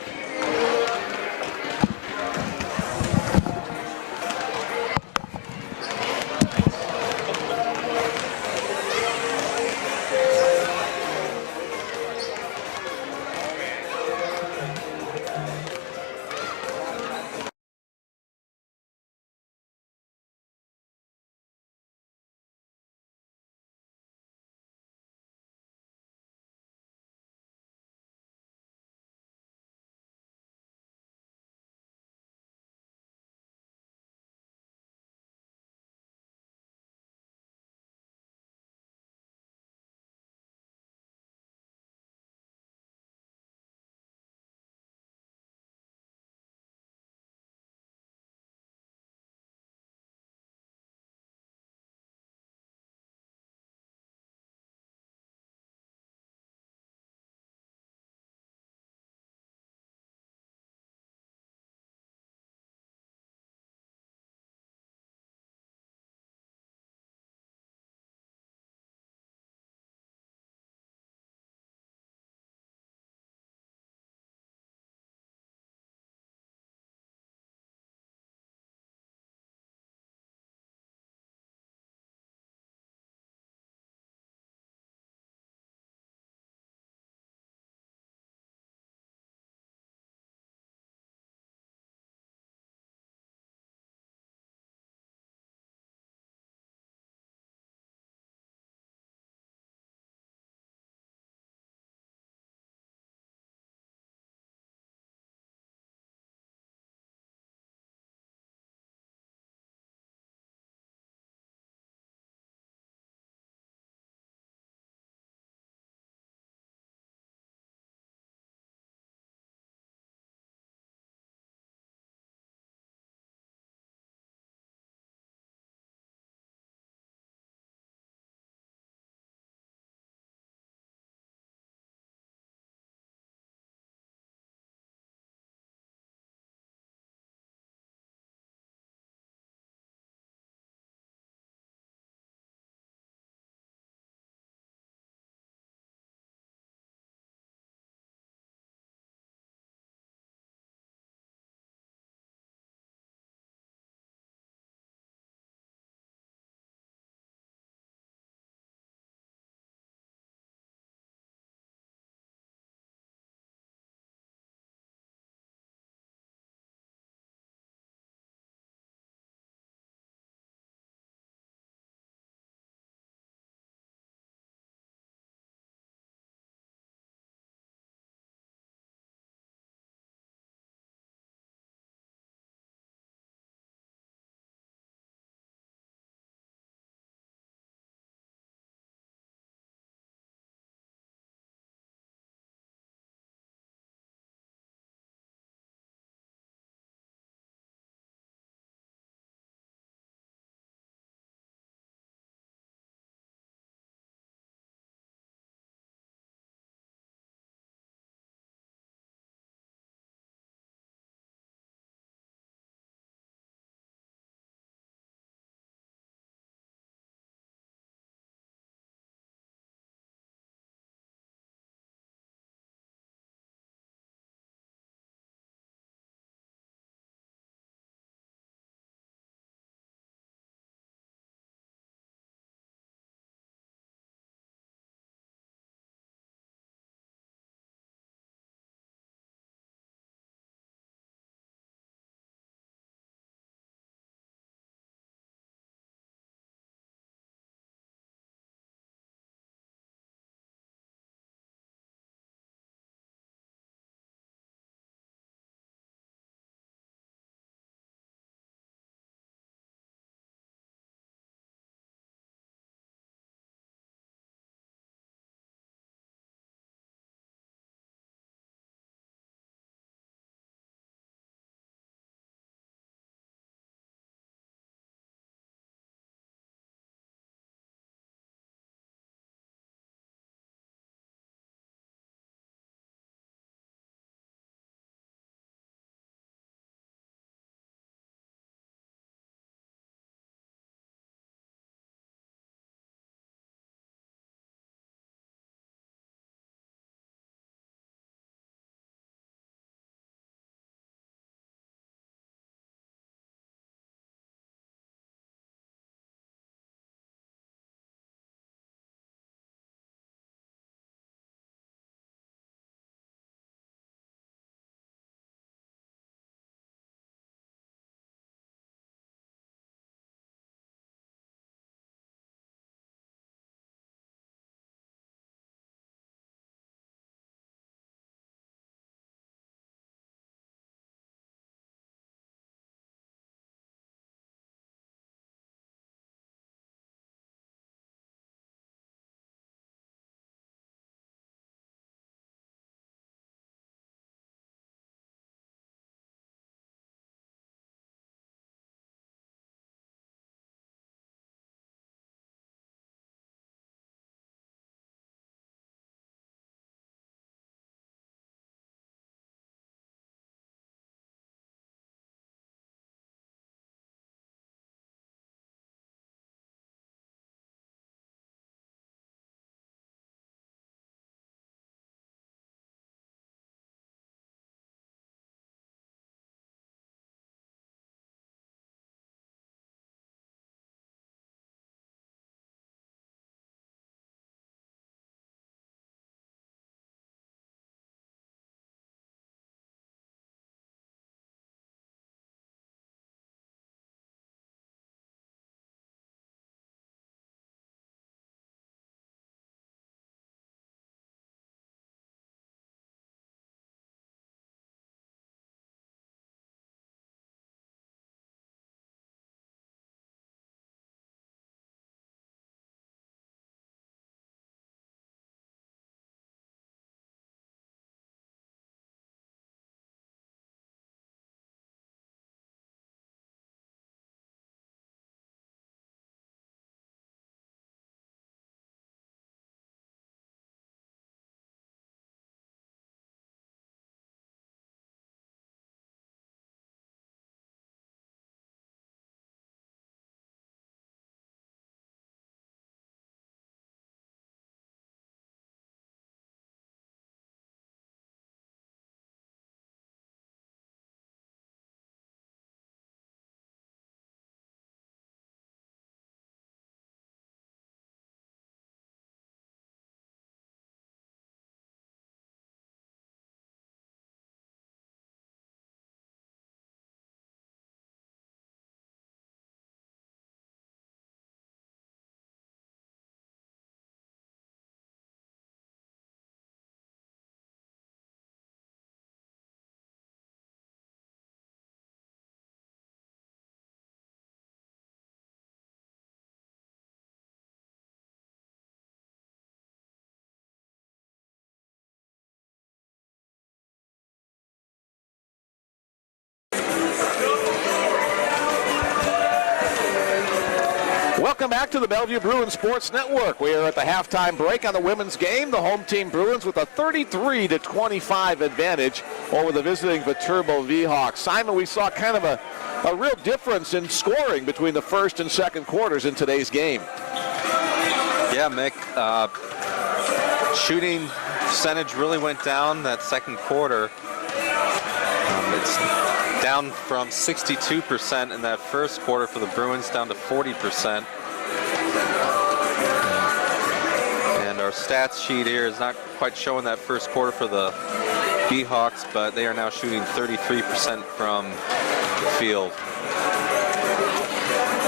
Welcome back to the Bellevue Bruins Sports Network. We are at the halftime break on the women's game. The home team Bruins with a 33-25 advantage over the visiting Viterbo Vhawks. Simon, we saw kind of a real difference in scoring between the first and second quarters in today's game. Yeah, Mick. Shooting percentage really went down that second quarter. It's down from 62% in that first quarter for the Bruins down to 40%. And our stats sheet here is not quite showing that first quarter for the Vhawks, but they are now shooting 33% from the field.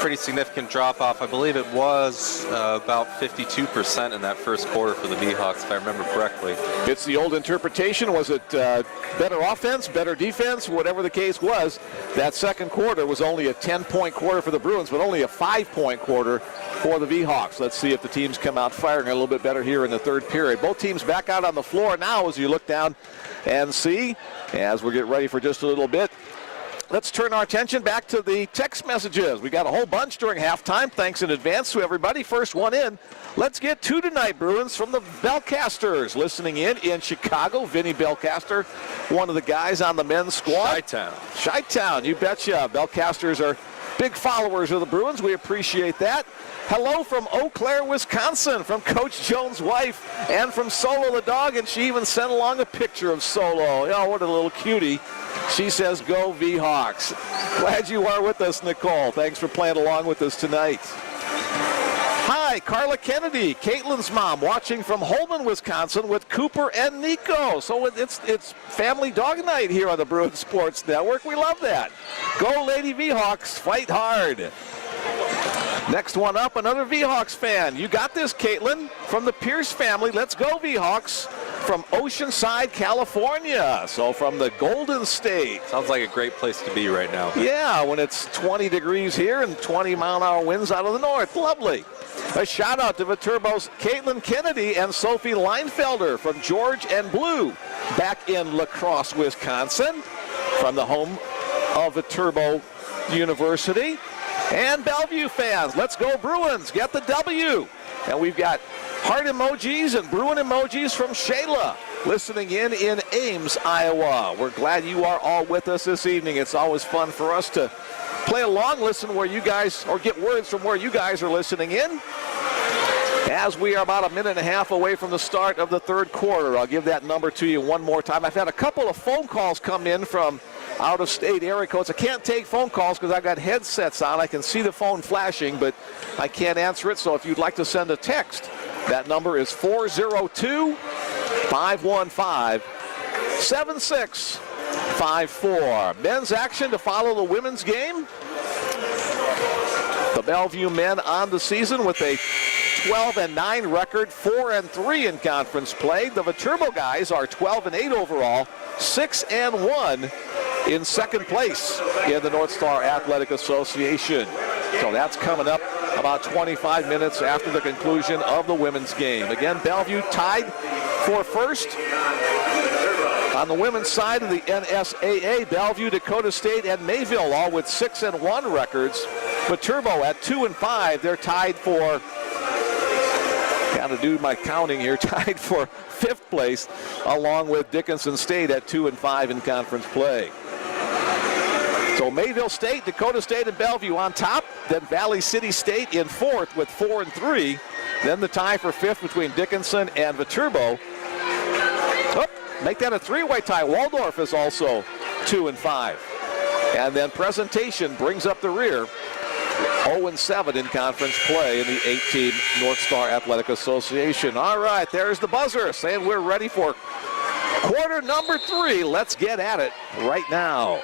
Pretty significant drop-off. I believe it was about 52% in that first quarter for the Vhawks, if I remember correctly. It's the old interpretation. Was it better offense, better defense, whatever the case was? That second quarter was only a 10-point quarter for the Bruins, but only a 5-point quarter for the Vhawks. Let's see if the teams come out firing a little bit better here in the third period. Both teams back out on the floor now as you look down and see, as we get ready for just a little bit. Let's turn our attention back to the text messages. We got a whole bunch during halftime. Thanks in advance to everybody. First one in. Let's get to tonight, Bruins, from the Bellcasters. Listening in Chicago, Vinny Bellcaster, one of the guys on the men's squad. Chi-Town, you betcha. Bellcasters are big followers of the Bruins. We appreciate that. Hello from Eau Claire, Wisconsin, from Coach Jones' wife, and from Solo the dog, and she even sent along a picture of Solo. Oh, what a little cutie. She says, go Vhawks. Glad you are with us, Nicole. Thanks for playing along with us tonight. Hi, Carla Kennedy, Caitlin's mom, watching from Holman, Wisconsin with Cooper and Nico. So it's family dog night here on the Bruins Sports Network. We love that. Go Lady Vhawks, fight hard. Next one up, another Vhawks fan. You got this, Caitlin, from the Pierce family. Let's go Vhawks from Oceanside, California. So from the Golden State. Sounds like a great place to be right now. Yeah, when it's 20 degrees here and 20-mile-an-hour winds out of the north. Lovely. A shout-out to Viterbo's Caitlin Kennedy and Sophie Leinfelder from George and Blue back in La Crosse, Wisconsin, from the home of Viterbo University. And Bellevue fans, let's go Bruins, get the W. And we've got heart emojis and Bruin emojis from Shayla, listening in Ames, Iowa. We're glad you are all with us this evening. It's always fun for us to play along, listen where you guys, or get words from where you guys are listening in. As we are about a minute and a half away from the start of the third quarter, I'll give that number to you one more time. I've had a couple of phone calls come in from out-of-state area codes. I can't take phone calls because I've got headsets on. I can see the phone flashing, but I can't answer it. So if you'd like to send a text, that number is 402-515-7654. Men's action to follow the women's game. The Bellevue men on the season with a 12-9 record, 4-3 in conference play. The Viterbo guys are 12-8 overall, 6-1 in second place in the North Star Athletic Association. So that's coming up about 25 minutes after the conclusion of the women's game. Again, Bellevue tied for first. On the women's side of the NSAA, Bellevue, Dakota State, and Mayville all with 6-1 records. Viterbo at 2-5, they're tied for, gotta do my counting here, tied for fifth place, along with Dickinson State at 2-5 in conference play. So Mayville State, Dakota State, and Bellevue on top. Then Valley City State in fourth with 4-3. Then the tie for fifth between Dickinson and Viterbo. Oh, make that a three-way tie. Waldorf is also 2-5. And then Presentation brings up the rear. 0-7 in conference play in the 8-team North Star Athletic Association. All right, there's the buzzer saying we're ready for quarter number 3. Let's get at it right now.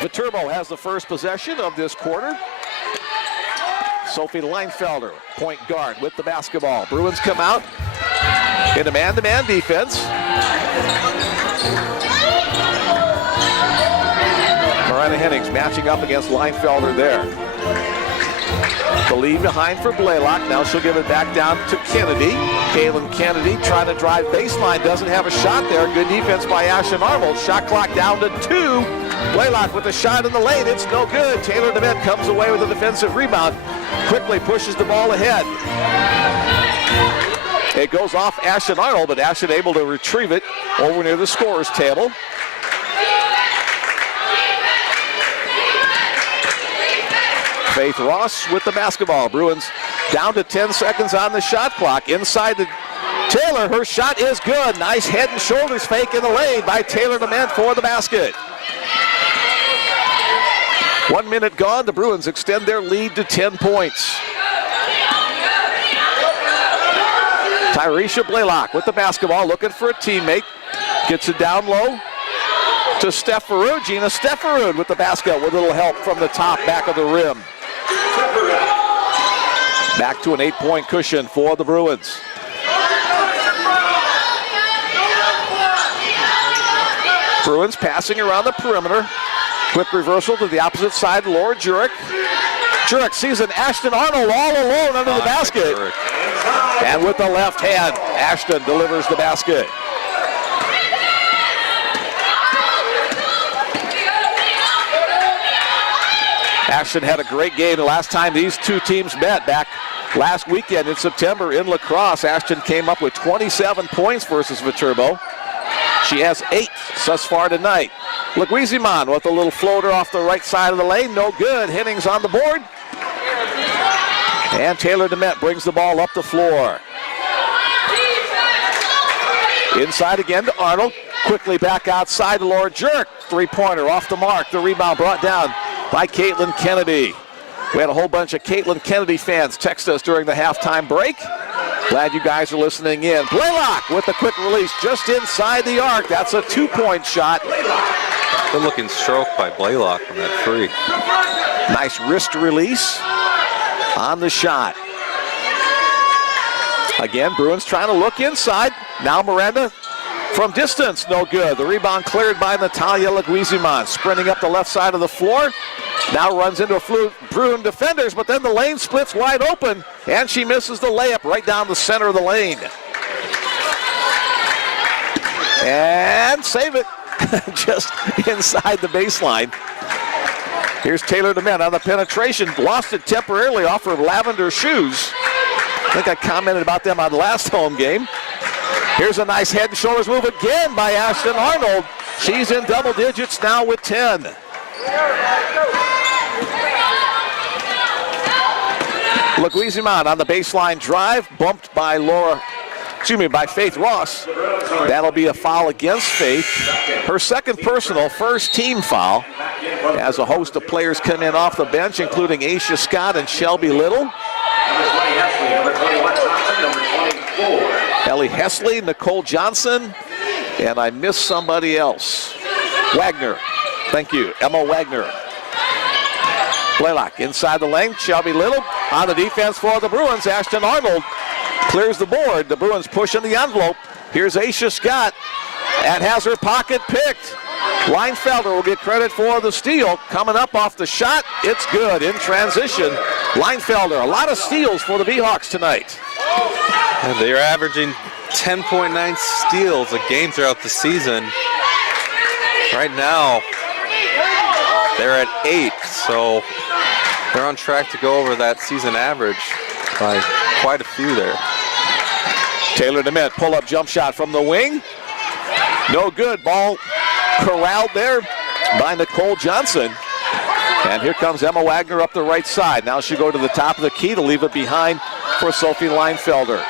Viterbo has the first possession of this quarter. Sophie Leinfelder, point guard, with the basketball. Bruins come out in a man-to-man defense. Miranda Hennings matching up against Leinfelder there. The lead behind for Blaylock. Now she'll give it back down to Kennedy. Kaylin Kennedy trying to drive baseline. Doesn't have a shot there. Good defense by Ashen Arnold. Shot clock down to 2. Blaylock with a shot in the lane. It's no good. Taylor DeMett comes away with a defensive rebound. quickly pushes the ball ahead. It goes off Ashton Arnold, but Ashton able to retrieve it over near the scorer's table. Faith Ross with the basketball. Bruins down to 10 seconds on the shot clock. Inside the Taylor, her shot is good. Nice head and shoulders fake in the lane by Taylor DeMent for the basket. 1 minute gone. The Bruins extend their lead to 10 points. Tyresha Blaylock with the basketball, looking for a teammate. Gets it down low to Steph Farud. Gina Stepharud with the basket with a little help from the top back of the rim. Back to an 8-point cushion for the Bruins. Bruins passing around the perimeter. Quick reversal to the opposite side, Laura Jurek. Jurek sees an Ashton Arnold all alone under the basket. And with the left hand, Ashton delivers the basket. Ashton had a great game the last time these two teams met back last weekend in September in La Crosse. Ashton came up with 27 points versus Viterbo. She has 8 thus far tonight. Leguizamon with a little floater off the right side of the lane. No good. Hennings on the board. And Taylor DeMent brings the ball up the floor. Inside again to Arnold. Quickly back outside to Laura Jurek. Three-pointer off the mark. The rebound brought down by Caitlin Kennedy. We had a whole bunch of Caitlin Kennedy fans text us during the halftime break. Glad you guys are listening in. Blaylock with the quick release just inside the arc. That's a 2-point shot. Good looking stroke by Blaylock from that free. Nice wrist release on the shot. Again, Bruins trying to look inside. Now Miranda from distance, no good. The rebound cleared by Natalia Leguizamon. Sprinting up the left side of the floor. Now runs into a few Bruin defenders, but then the lane splits wide open, and she misses the layup right down the center of the lane. And save it just inside the baseline. Here's Taylor DeMent on the penetration. Lost it temporarily off her lavender shoes. I think I commented about them on the last home game. Here's a nice head and shoulders move again by Ashton Arnold. She's in double digits now with 10. Leguizamon on the baseline drive, bumped by Faith Ross. That'll be a foul against Faith. Her second personal, first team foul. As a host of players come in off the bench, including Aisha Scott and Shelby Little. Ellie Hesley, Nicole Johnson, and I missed somebody else. Wagner. Thank you, Emma Wagner. Blaylock inside the lane, Shelby Little on the defense for the Bruins. Ashton Arnold clears the board. The Bruins pushing the envelope. Here's Aisha Scott and has her pocket picked. Leinfelder will get credit for the steal. Coming up off the shot, it's good in transition. Leinfelder, a lot of steals for the Beehawks tonight. And they're averaging 10.9 steals a game throughout the season. Right now, they're at 8, so they're on track to go over that season average by quite a few there. Taylor DeMent, pull-up jump shot from the wing. No good. Ball corralled there by Nicole Johnson. And here comes Emma Wagner up the right side. Now she'll go to the top of the key to leave it behind for Sophie Leinfelder.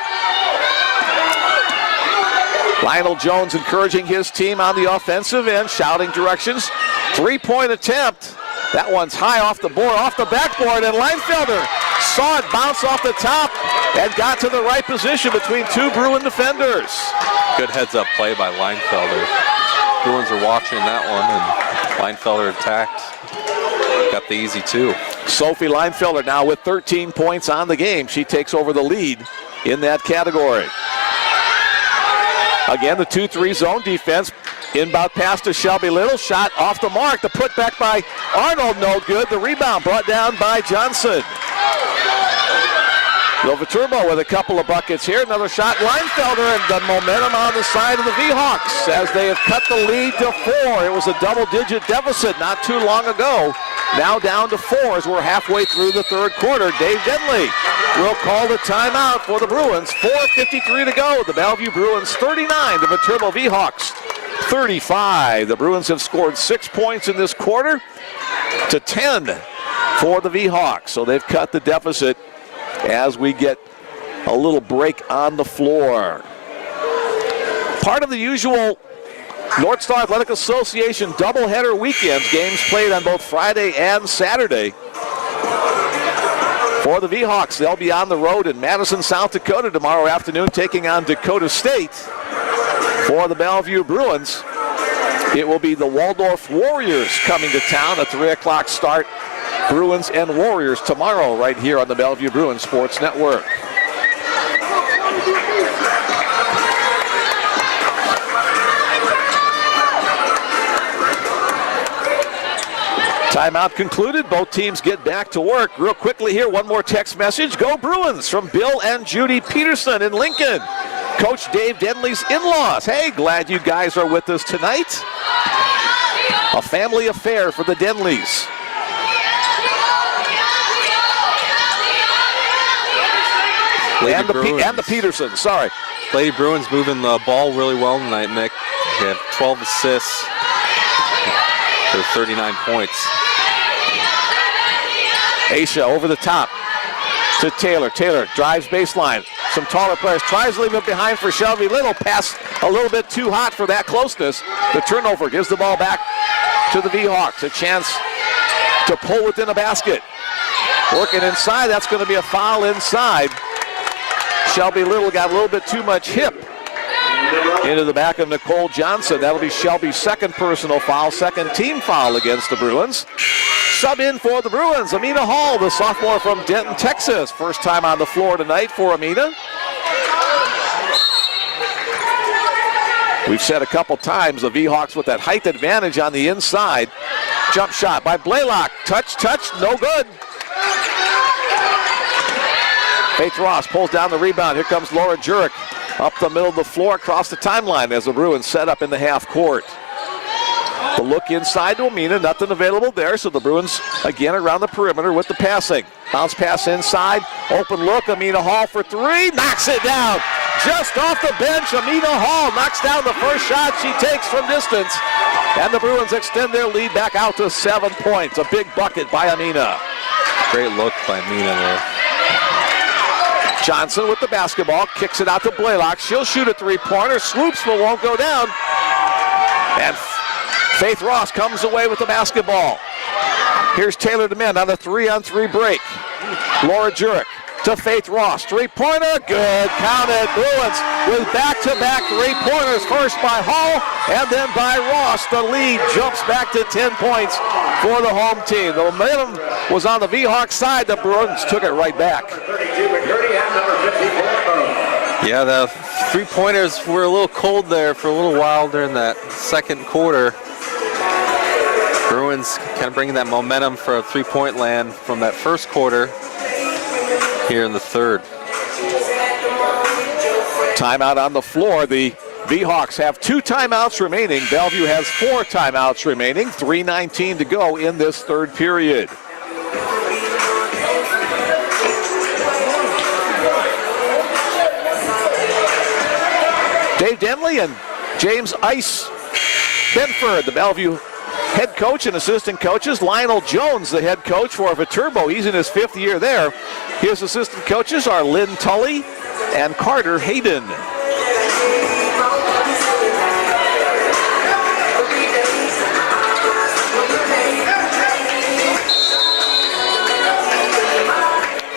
Lionel Jones encouraging his team on the offensive end, shouting directions. Three-point attempt. That one's high off the board, off the backboard, and Leinfelder saw it bounce off the top and got to the right position between two Bruin defenders. Good heads-up play by Leinfelder. Bruins are watching that one, and Leinfelder attacked. Got the easy two. Sophie Leinfelder now with 13 points on the game. She takes over the lead in that category. Again, the 2-3 zone defense. Inbound pass to Shelby Little. Shot off the mark. The putback by Arnold, no good. The rebound brought down by Johnson. Viterbo with a couple of buckets here. Another shot, Leinfelder, and the momentum on the side of the Beehawks as they have cut the lead to 4. It was a double-digit deficit not too long ago. now down to 4 as we're halfway through the third quarter. Dave Denley will call the timeout for the Bruins. 4:53 to go. The Bellevue Bruins 39, the Viterbo Vhawks 35. The Bruins have scored 6 points in this quarter to 10 for the Vhawks. So they've cut the deficit as we get a little break on the floor. Part of the usual North Star Athletic Association doubleheader weekends, games played on both Friday and Saturday. For the Vhawks, they'll be on the road in Madison, South Dakota tomorrow afternoon, taking on Dakota State. For the Bellevue Bruins, it will be the Waldorf Warriors coming to town at 3 o'clock start. Bruins and Warriors tomorrow right here on the Bellevue Bruins Sports Network. Timeout concluded. Both teams get back to work. Real quickly here, one more text message. Go Bruins from Bill and Judy Peterson in Lincoln. Coach Dave Denley's in-laws. Hey, glad you guys are with us tonight. A family affair for the Denleys. And the Petersons, sorry. Lady Bruins moving the ball really well tonight, Nick. They have 12 assists. They're 39 points. Aisha over the top to Taylor. Taylor drives baseline. Some taller players. Tries to leave it behind for Shelby Little. Pass a little bit too hot for that closeness. The turnover gives the ball back to the Vhawks. A chance to pull within a basket. Working inside. That's going to be a foul inside. Shelby Little got a little bit too much hip into the back of Nicole Johnson. That'll be Shelby's second personal foul, second team foul against the Bruins. Sub in for the Bruins, Amina Hall, the sophomore from Denton, Texas. First time on the floor tonight for Amina. We've said a couple times the Vhawks with that height advantage on the inside. Jump shot by Blaylock. Touch, no good. Faith Ross pulls down the rebound. Here comes Laura Jurek up the middle of the floor across the timeline as the Bruins set up in the half court. The look inside to Amina, nothing available there, so the Bruins again around the perimeter with the passing. Bounce pass inside, open look, Amina Hall for three, knocks it down. Just off the bench, Amina Hall knocks down the first shot she takes from distance. And the Bruins extend their lead back out to 7 points. A big bucket by Amina. Great look by Amina there. Johnson with the basketball, kicks it out to Blaylock. She'll shoot a three-pointer, swoops but won't go down. And Faith Ross comes away with the basketball. Here's Taylor DeMint on the 3-on-3 break. Laura Jurek to Faith Ross. Three-pointer, good, counted. Bruins with back-to-back three-pointers, first by Hall and then by Ross. The lead jumps back to 10 points for the home team. The momentum was on the Vhawks side. The Bruins took it right back. Yeah, the three-pointers were a little cold there for a little while during that second quarter. Bruins kind of bringing that momentum for a three-point land from that first quarter here in the third. Timeout on the floor. The Vhawks have 2 timeouts remaining. Bellevue has 4 timeouts remaining. 3:19 to go in this third period. Dave Denley and James Ice Benford, the Bellevue head coach and assistant coaches. Lionel Jones, the head coach for Viterbo. He's in his 5th year there. His assistant coaches are Lynn Tully and Carter Hayden.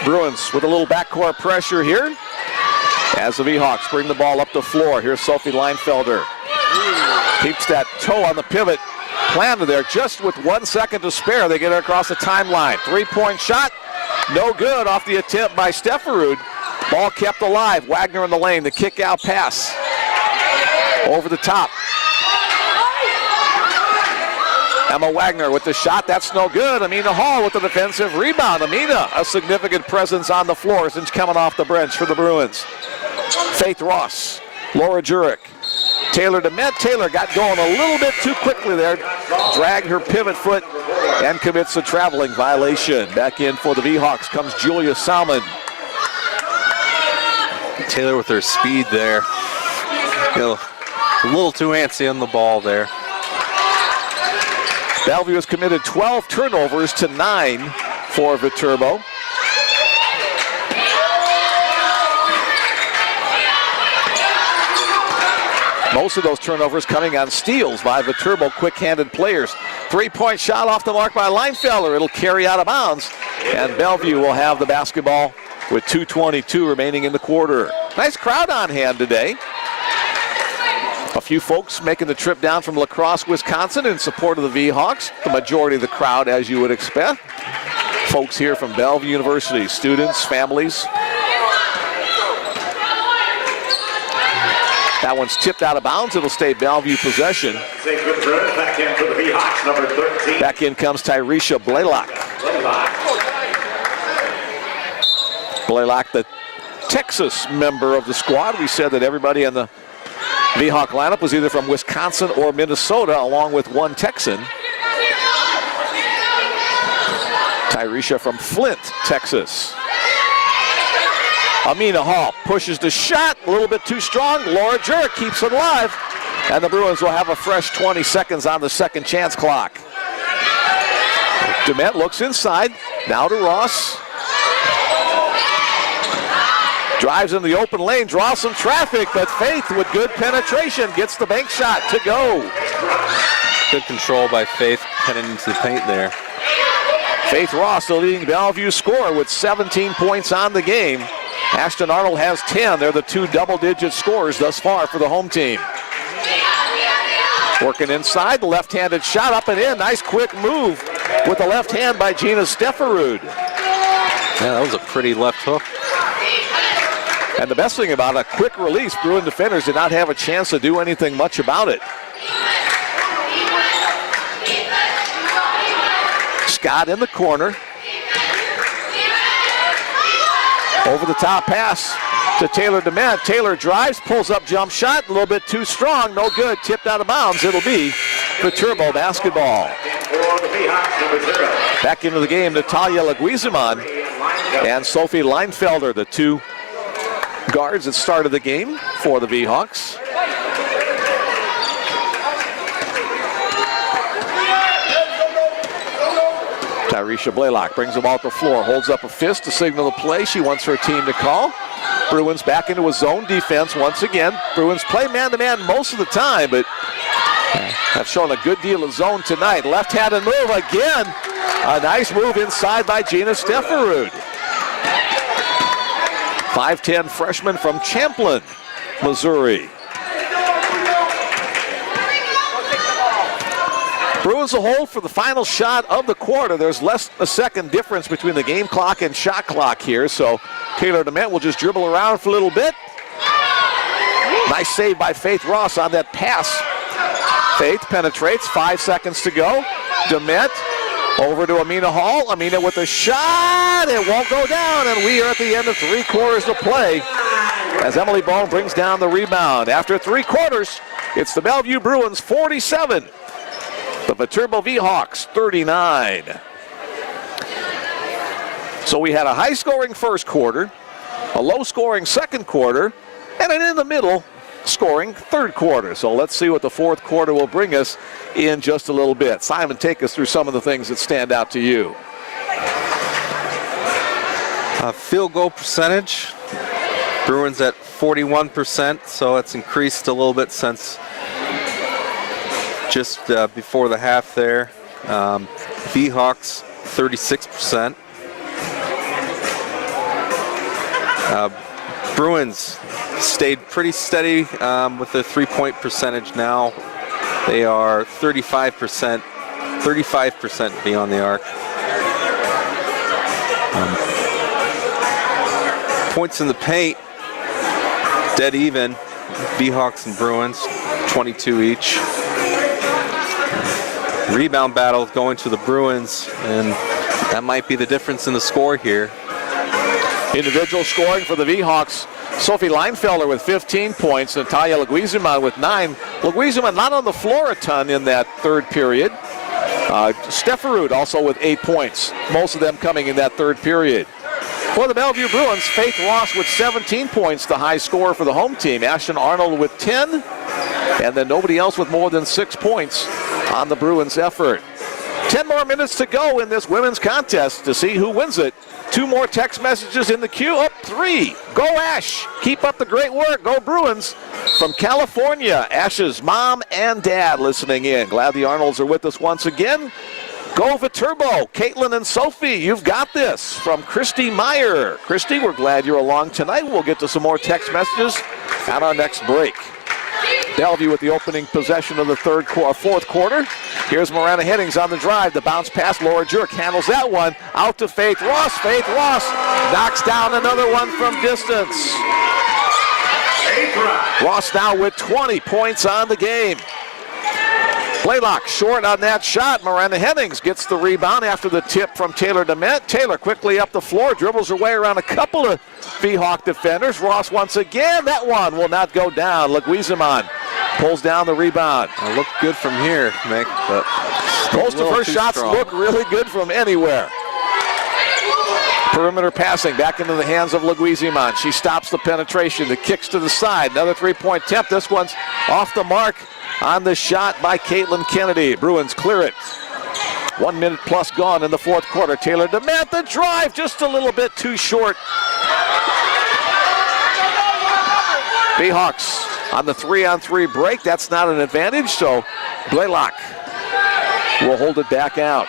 Bruins with a little backcourt pressure here as the Vhawks bring the ball up the floor. Here's Sophie Leinfelder. Keeps that toe on the pivot planted there just with 1 second to spare. They get it across the timeline. Three-point shot, no good off the attempt by Steferud. Ball kept alive. Wagner in the lane, the kick-out pass. Over the top. Emma Wagner with the shot, that's no good. Amina Hall with the defensive rebound. Amina, a significant presence on the floor since coming off the bench for the Bruins. Faith Ross, Laura Jurek, Taylor DeMint. Taylor got going a little bit too quickly there. Dragged her pivot foot and commits a traveling violation. Back in for the V-Hawks comes Julia Salmon. Taylor with her speed there. You know, a little too antsy on the ball there. Bellevue has committed 12 turnovers to 9 for Viterbo. Most of those turnovers coming on steals by Viterbo quick-handed players. 3-point shot off the mark by Leinfelder. It'll carry out of bounds, and Bellevue will have the basketball with 2:22 remaining in the quarter. Nice crowd on hand today. A few folks making the trip down from La Crosse, Wisconsin in support of the V-Hawks. The majority of the crowd, as you would expect. Folks here from Bellevue University, students, families. That one's tipped out of bounds. It'll stay Bellevue possession. Back in for the V-Hawks, number 13. Back in comes Tyresha Blaylock. Blaylock, the Texas member of the squad. We said that everybody in the V-Hawk lineup was either from Wisconsin or Minnesota, along with one Texan. Tyresha from Flint, Texas. Amina Hall pushes the shot, a little bit too strong. Laura Jurek keeps it alive, and the Bruins will have a fresh 20 seconds on the second chance clock. DeMent looks inside, now to Ross. Drives in the open lane, draws some traffic, but Faith with good penetration gets the bank shot to go. Good control by Faith heading into the paint there. Faith Ross, the leading Bellevue scorer with 17 points on the game. Ashton Arnold has 10. They're the two double-digit scorers thus far for the home team. Working inside, the left-handed shot up and in. Nice quick move with the left hand by Gina Steferud. Yeah, that was a pretty left hook. And the best thing about a quick release, Bruin defenders did not have a chance to do anything much about it. Scott in the corner. Over the top pass to Taylor DeMent. Taylor drives, pulls up jump shot, a little bit too strong, no good, tipped out of bounds. It'll be Viterbo basketball. Back into the game, Natalia Leguizamon and Sophie Leinfelder, the two guards that started the game for the V-Hawks. Tyresha Blaylock brings the ball to the floor, holds up a fist to signal the play she wants her team to call. Bruins back into a zone defense once again. Bruins play man-to-man most of the time, but have shown a good deal of zone tonight. Left-handed move again. A nice move inside by Gina Steferud. 5'10" freshman from Champlin, Missouri. Bruins will hold for the final shot of the quarter. There's less a second difference between the game clock and shot clock here, so Taylor DeMent will just dribble around for a little bit. Nice save by Faith Ross on that pass. Faith penetrates, 5 seconds to go. DeMent over to Amina Hall. Amina with a shot. It won't go down, and we are at the end of 3 quarters of play as Emily Bone brings down the rebound. After 3 quarters, it's the Bellevue Bruins 47. The Viterbo V-Hawks 39. So we had a high-scoring first quarter, a low-scoring second quarter, and an in-the-middle scoring third quarter. So let's see what the fourth quarter will bring us in just a little bit. Simon, take us through some of the things that stand out to you. Field goal percentage, Bruins at 41%, so it's increased a little bit since just before the half there. V-Hawks 36%. Bruins stayed pretty steady with their 3-point percentage now. They are 35% beyond the arc. Points in the paint, dead even. V-Hawks and Bruins, 22 each. Rebound battle going to the Bruins, and that might be the difference in the score here. Individual scoring for the V-Hawks. Sophie Leinfelder with 15 points, Natalia Leguizamon with 9. Leguizamon not on the floor a ton in that third period. Stefferud also with 8 points, most of them coming in that third period. For the Bellevue Bruins, Faith Ross with 17 points, the high scorer for the home team. Ashton Arnold with 10, and then nobody else with more than 6 points on the Bruins' effort. 10 more minutes to go in this women's contest to see who wins it. 2 more text messages in the queue. Up 3. Go Ash. Keep up the great work. Go Bruins. From California, Ash's mom and dad listening in. Glad the Arnolds are with us once again. Go Viterbo. Caitlin and Sophie, you've got this. From Christy Meyer. Christy, we're glad you're along tonight. We'll get to some more text messages at our next break. Bellevue with the opening possession of the fourth quarter. Here's Miranda Hennings on the drive. The bounce pass. Laura Jurk handles that one. Out to Faith Ross. Faith Ross knocks down another one from distance. Ross now with 20 points on the game. Blaylock short on that shot. Miranda Hennings gets the rebound after the tip from Taylor DeMent. Taylor quickly up the floor, dribbles her way around a couple of Feehawk defenders. Ross once again. That one will not go down. Leguizamon pulls down the rebound. It looked good from here, Mick, but most of her shots look really good from anywhere. Perimeter passing back into the hands of Leguizamon. She stops the penetration. The kicks to the side. Another three-point attempt. This one's off the mark on the shot by Caitlin Kennedy. Bruins clear it. 1 minute plus gone in the fourth quarter. Taylor DeMent, the drive just a little bit too short. Bayhawks on the 3-on-3 break. That's not an advantage, so Blaylock will hold it back out.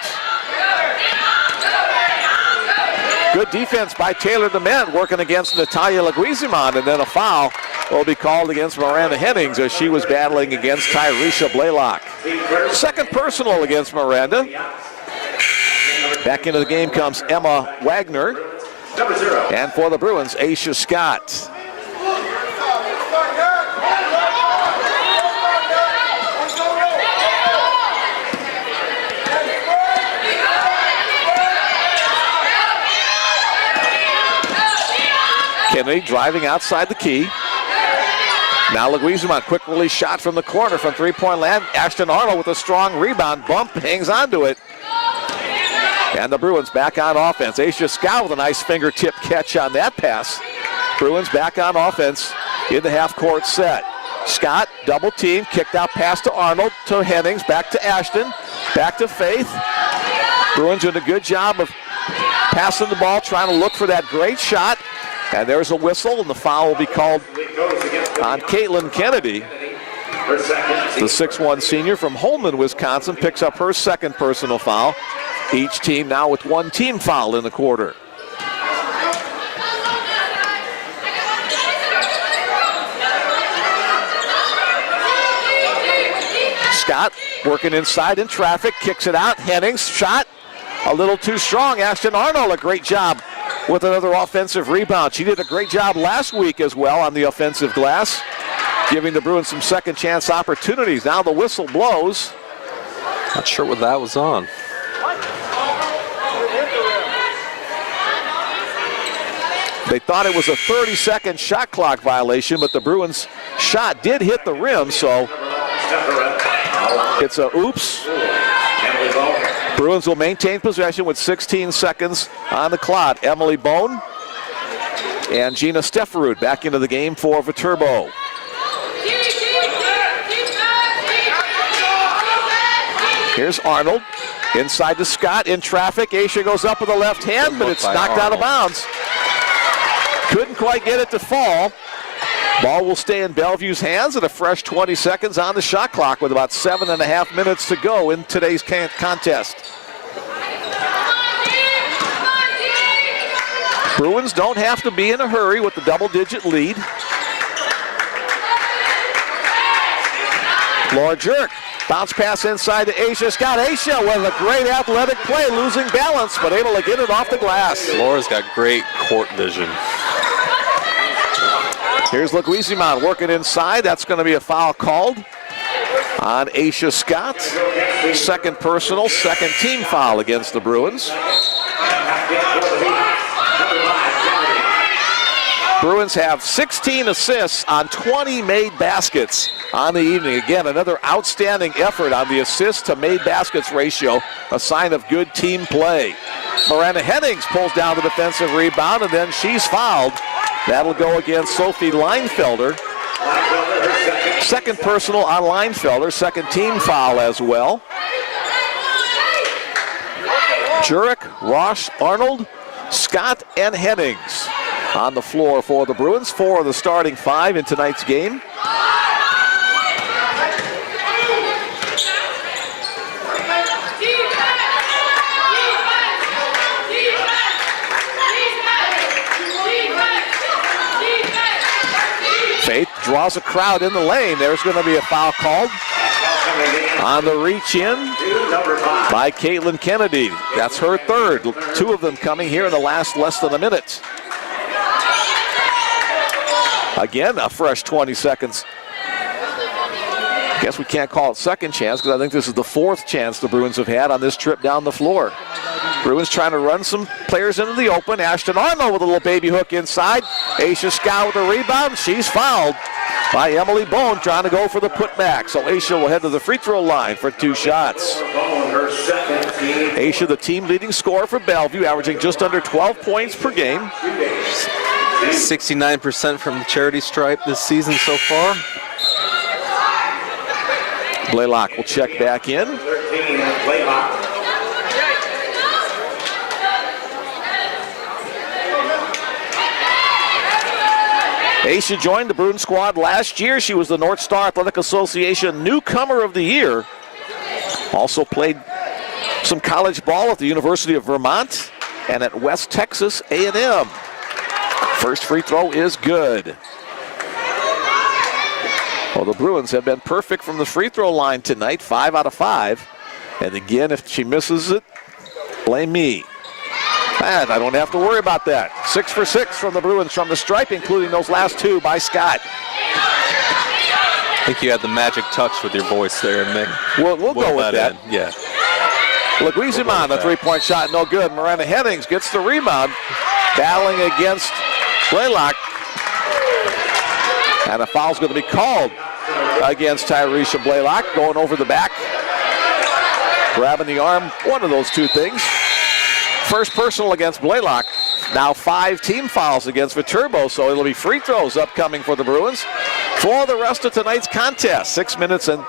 Good defense by Taylor DeMent working against Natalia Leguizamon, and then a foul will be called against Miranda Hennings as she was battling against Tyresha Blaylock. Second personal against Miranda. Back into the game comes Emma Wagner. And for the Bruins, Aisha Scott. Kennedy driving outside the key. Now Leguizamon, quick release shot from the corner from three-point land. Ashton Arnold with a strong rebound. Bump, hangs on to it. And the Bruins back on offense. Aisha Scott with a nice fingertip catch on that pass. Bruins back on offense in the half-court set. Scott, double team, kicked out pass to Arnold, to Hennings, back to Ashton, back to Faith. Bruins doing a good job of passing the ball, trying to look for that great shot. And there's a whistle, and the foul will be called on Caitlin Kennedy. The 6'1 senior from Holman, Wisconsin, picks up her second personal foul. Each team now with one team foul in the quarter. Scott working inside in traffic, kicks it out. Hennings, shot a little too strong. Ashton Arnold, a great job with another offensive rebound. She did a great job last week as well on the offensive glass, giving the Bruins some second chance opportunities. Now the whistle blows. Not sure what that was on. They thought it was a 30-second shot clock violation, but the Bruins shot did hit the rim, so it's a oops. Bruins will maintain possession with 16 seconds on the clock. Emily Bone and Gina Stefferud back into the game for Viterbo. Here's Arnold inside to Scott in traffic. Aisha goes up with the left hand, but it's knocked out of bounds. Couldn't quite get it to fall. Ball will stay in Bellevue's hands at a fresh 20 seconds on the shot clock with about 7.5 minutes to go in today's contest. Bruins don't have to be in a hurry with the double-digit lead. Laura Jurk, bounce pass inside to Aisha Scott. Aisha with a great athletic play, losing balance, but able to get it off the glass. Laura's got great court vision. Here's Leguizamon working inside. That's going to be a foul called on Aisha Scott. Second personal, second team foul against the Bruins. Bruins have 16 assists on 20 made baskets on the evening. Again, another outstanding effort on the assist to made baskets ratio, a sign of good team play. Miranda Hennings pulls down the defensive rebound, and then she's fouled. That'll go against Sophie Leinfelder. Second personal on Leinfelder, second team foul as well. Jurek, Ross, Arnold, Scott, and Hennings on the floor for the Bruins. 4 of the starting 5 in tonight's game. Faith draws a crowd in the lane. There's going to be a foul called on the reach in by Caitlin Kennedy. That's her third. 2 of them coming here in the last less than a minute. Again, a fresh 20 seconds. Guess we can't call it second chance because I think this is the 4th chance the Bruins have had on this trip down the floor. Bruins trying to run some players into the open. Ashton Arnold with a little baby hook inside. Aisha Scott with a rebound. She's fouled by Emily Bone trying to go for the putback. So Aisha will head to the free throw line for 2 shots. Aisha, the team leading scorer for Bellevue, averaging just under 12 points per game. 69% from the charity stripe this season so far. Blaylock will check back in. Aisha joined the Bruins squad last year. She was the North Star Athletic Association Newcomer of the Year. Also played some college ball at the University of Vermont and at West Texas A&M. First free throw is good. Well, the Bruins have been perfect from the free throw line tonight, 5 out of 5. And again, if she misses it, blame me. And I don't have to worry about that. 6 for 6 from the Bruins from the stripe, including those last 2 by Scott. I think you had the magic touch with your voice there, Mick. We'll go with that. Yeah. Leguizamon, the three-point shot, no good. Miranda Hennings gets the rebound, battling against Blaylock. And a foul's going to be called against Tyresha Blaylock, going over the back, grabbing the arm, one of those 2 things. First personal against Blaylock. Now 5 team fouls against Viterbo, so it'll be free throws upcoming for the Bruins for the rest of tonight's contest. 6 minutes and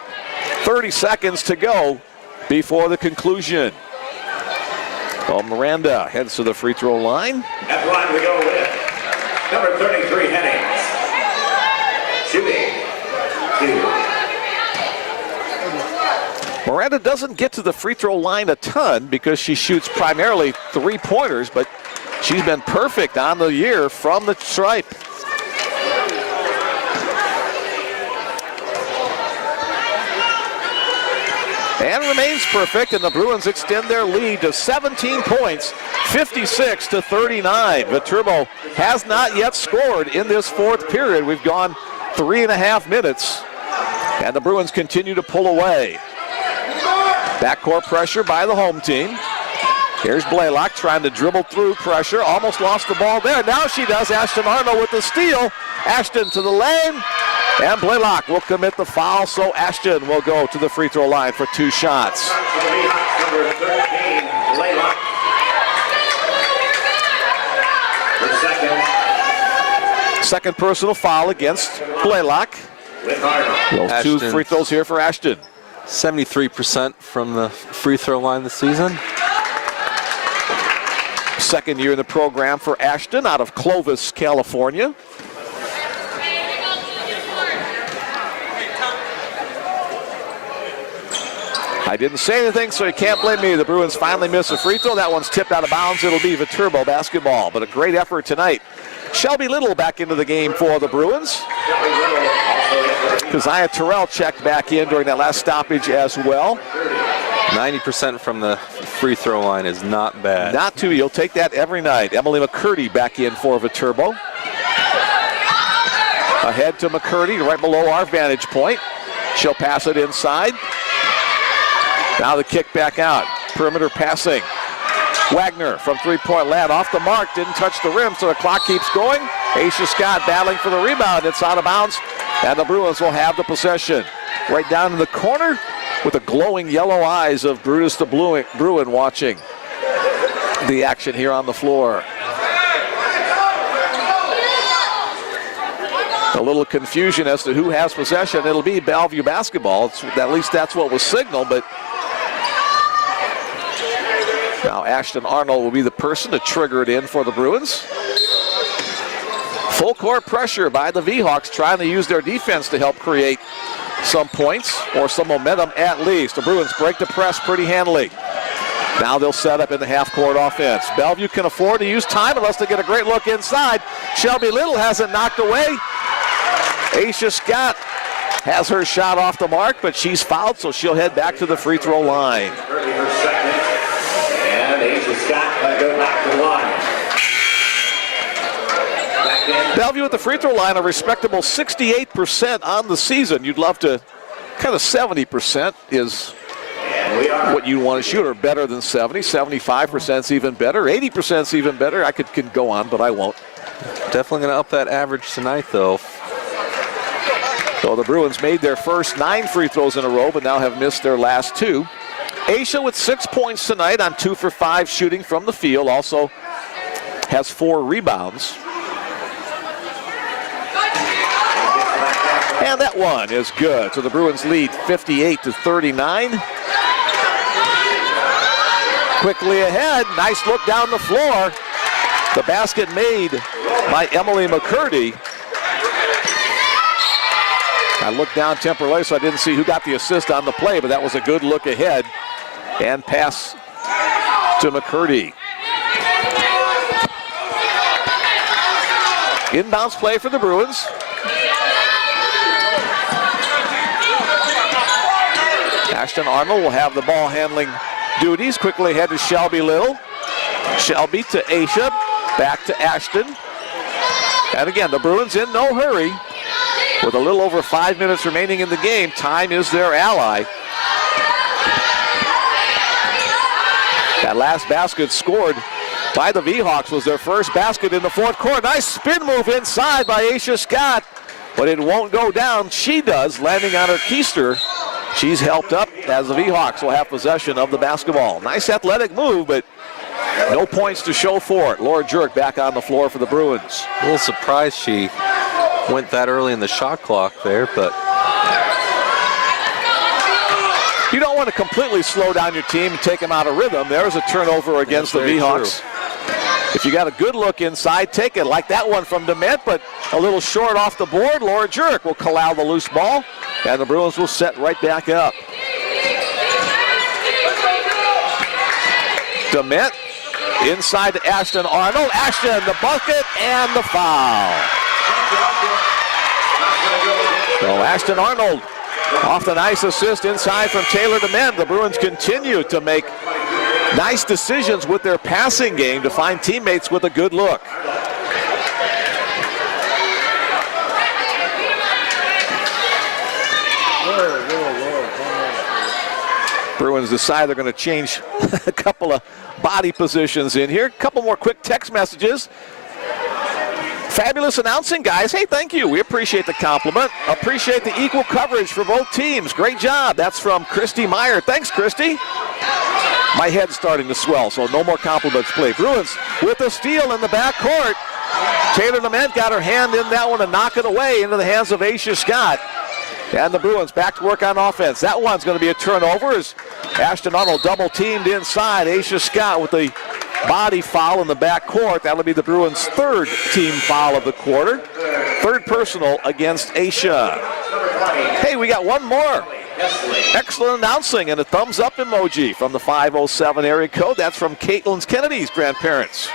30 seconds to go before the conclusion. Well, Miranda heads to the free throw line. At the line we go with number 33, Hennings. Shooting 2. Miranda doesn't get to the free throw line a ton because she shoots primarily 3-pointers, but she's been perfect on the year from the stripe. And remains perfect, and the Bruins extend their lead to 17 points, 56-39. Viterbo has not yet scored in this 4th period. We've gone 3.5 minutes, and the Bruins continue to pull away. Backcourt pressure by the home team. Here's Blaylock trying to dribble through pressure. Almost lost the ball there. Now she does. Ashton Arnold with the steal. Ashton to the lane. And Blaylock will commit the foul, so Ashton will go to the free throw line for 2 shots. Number 13, Blaylock. Second personal foul against Blaylock. Those 2 free throws here for Ashton. 73% from the free throw line this season. Second year in the program for Ashton out of Clovis, California. I didn't say anything, so you can't blame me. The Bruins finally miss a free throw. That one's tipped out of bounds. It'll be Viterbo basketball, but a great effort tonight. Shelby Little back into the game for the Bruins. Keziah Terrell checked back in during that last stoppage as well. 90% from the free throw line is not bad. Not too. You'll take that every night. Emily McCurdy back in for Viterbo. Ahead to McCurdy, right below our vantage point. She'll pass it inside. Now the kick back out. Perimeter passing. Wagner from three-point land off the mark, didn't touch the rim, so the clock keeps going. Aisha Scott battling for the rebound. It's out of bounds, and the Bruins will have the possession. Right down in the corner with the glowing yellow eyes of Brutus the Bruin watching the action here on the floor. A little confusion as to who has possession. It'll be Bellevue basketball. At least that's what was signaled, but now Ashton Arnold will be the person to trigger it in for the Bruins. Full court pressure by the V-Hawks, trying to use their defense to help create some points or some momentum at least. The Bruins break the press pretty handily. Now they'll set up in the half-court offense. Bellevue can afford to use time unless they get a great look inside. Shelby Little has it knocked away. Aisha Scott has her shot off the mark, but she's fouled, so she'll head back to the free throw line. And Aisha Scott will go back to the line. Bellevue at the free throw line, a respectable 68% on the season. You'd love to, kind of 70% is what you want to shoot, or better than 70. 75% is even better. 80% is even better. I can go on, but I won't. Definitely going to up that average tonight, though. So the Bruins made their first 9 free throws in a row, but now have missed their last 2. Aisha with 6 points tonight on 2 for 5 shooting from the field. Also has 4 rebounds. And that one is good. So the Bruins lead 58-39. Quickly ahead. Nice look down the floor. The basket made by Emily McCurdy. I looked down temporarily, so I didn't see who got the assist on the play, but that was a good look ahead. And pass to McCurdy. Inbounds play for the Bruins. Ashton Arnold will have the ball handling duties. Quickly ahead to Shelby Little. Shelby to Aisha. Back to Ashton. And again, the Bruins in no hurry. With a little over 5 minutes remaining in the game, time is their ally. That last basket scored by the V-Hawks was their first basket in the fourth quarter. Nice spin move inside by Aisha Scott, but it won't go down. She does, landing on her keister. She's helped up as the V-Hawks will have possession of the basketball. Nice athletic move, but no points to show for it. Laura Jerk back on the floor for the Bruins. A little surprised she went that early in the shot clock there, but you don't want to completely slow down your team and take them out of rhythm. There's a turnover against the V-Hawks. If you got a good look inside, take it, like that one from DeMent, but a little short off the board. Laura Jerk will corral the loose ball, and the Bruins will set right back up. DeMent inside to Ashton Arnold. Ashton, the bucket, and the foul. So Ashton Arnold off the nice assist inside from Taylor DeMent. The Bruins continue to make nice decisions with their passing game to find teammates with a good look. Bruins decide they're going to change a couple of body positions in here. A couple more quick text messages. Fabulous announcing, guys. Hey, thank you. We appreciate the compliment. Appreciate the equal coverage for both teams. Great job. That's from Christy Meyer. Thanks, Christy. My head's starting to swell, so no more compliments, please. Bruins with a steal in the backcourt. Taylor DeMent got her hand in that one and knock it away into the hands of Aisha Scott. And the Bruins back to work on offense. That one's going to be a turnover as Ashton Arnold double teamed inside. Aisha Scott with the body foul in the backcourt. That'll be the Bruins' third team foul of the quarter. Third personal against Aisha. Hey, we got one more. Excellent announcing and a thumbs up emoji from the 507 area code. That's from Caitlin Kennedy's grandparents.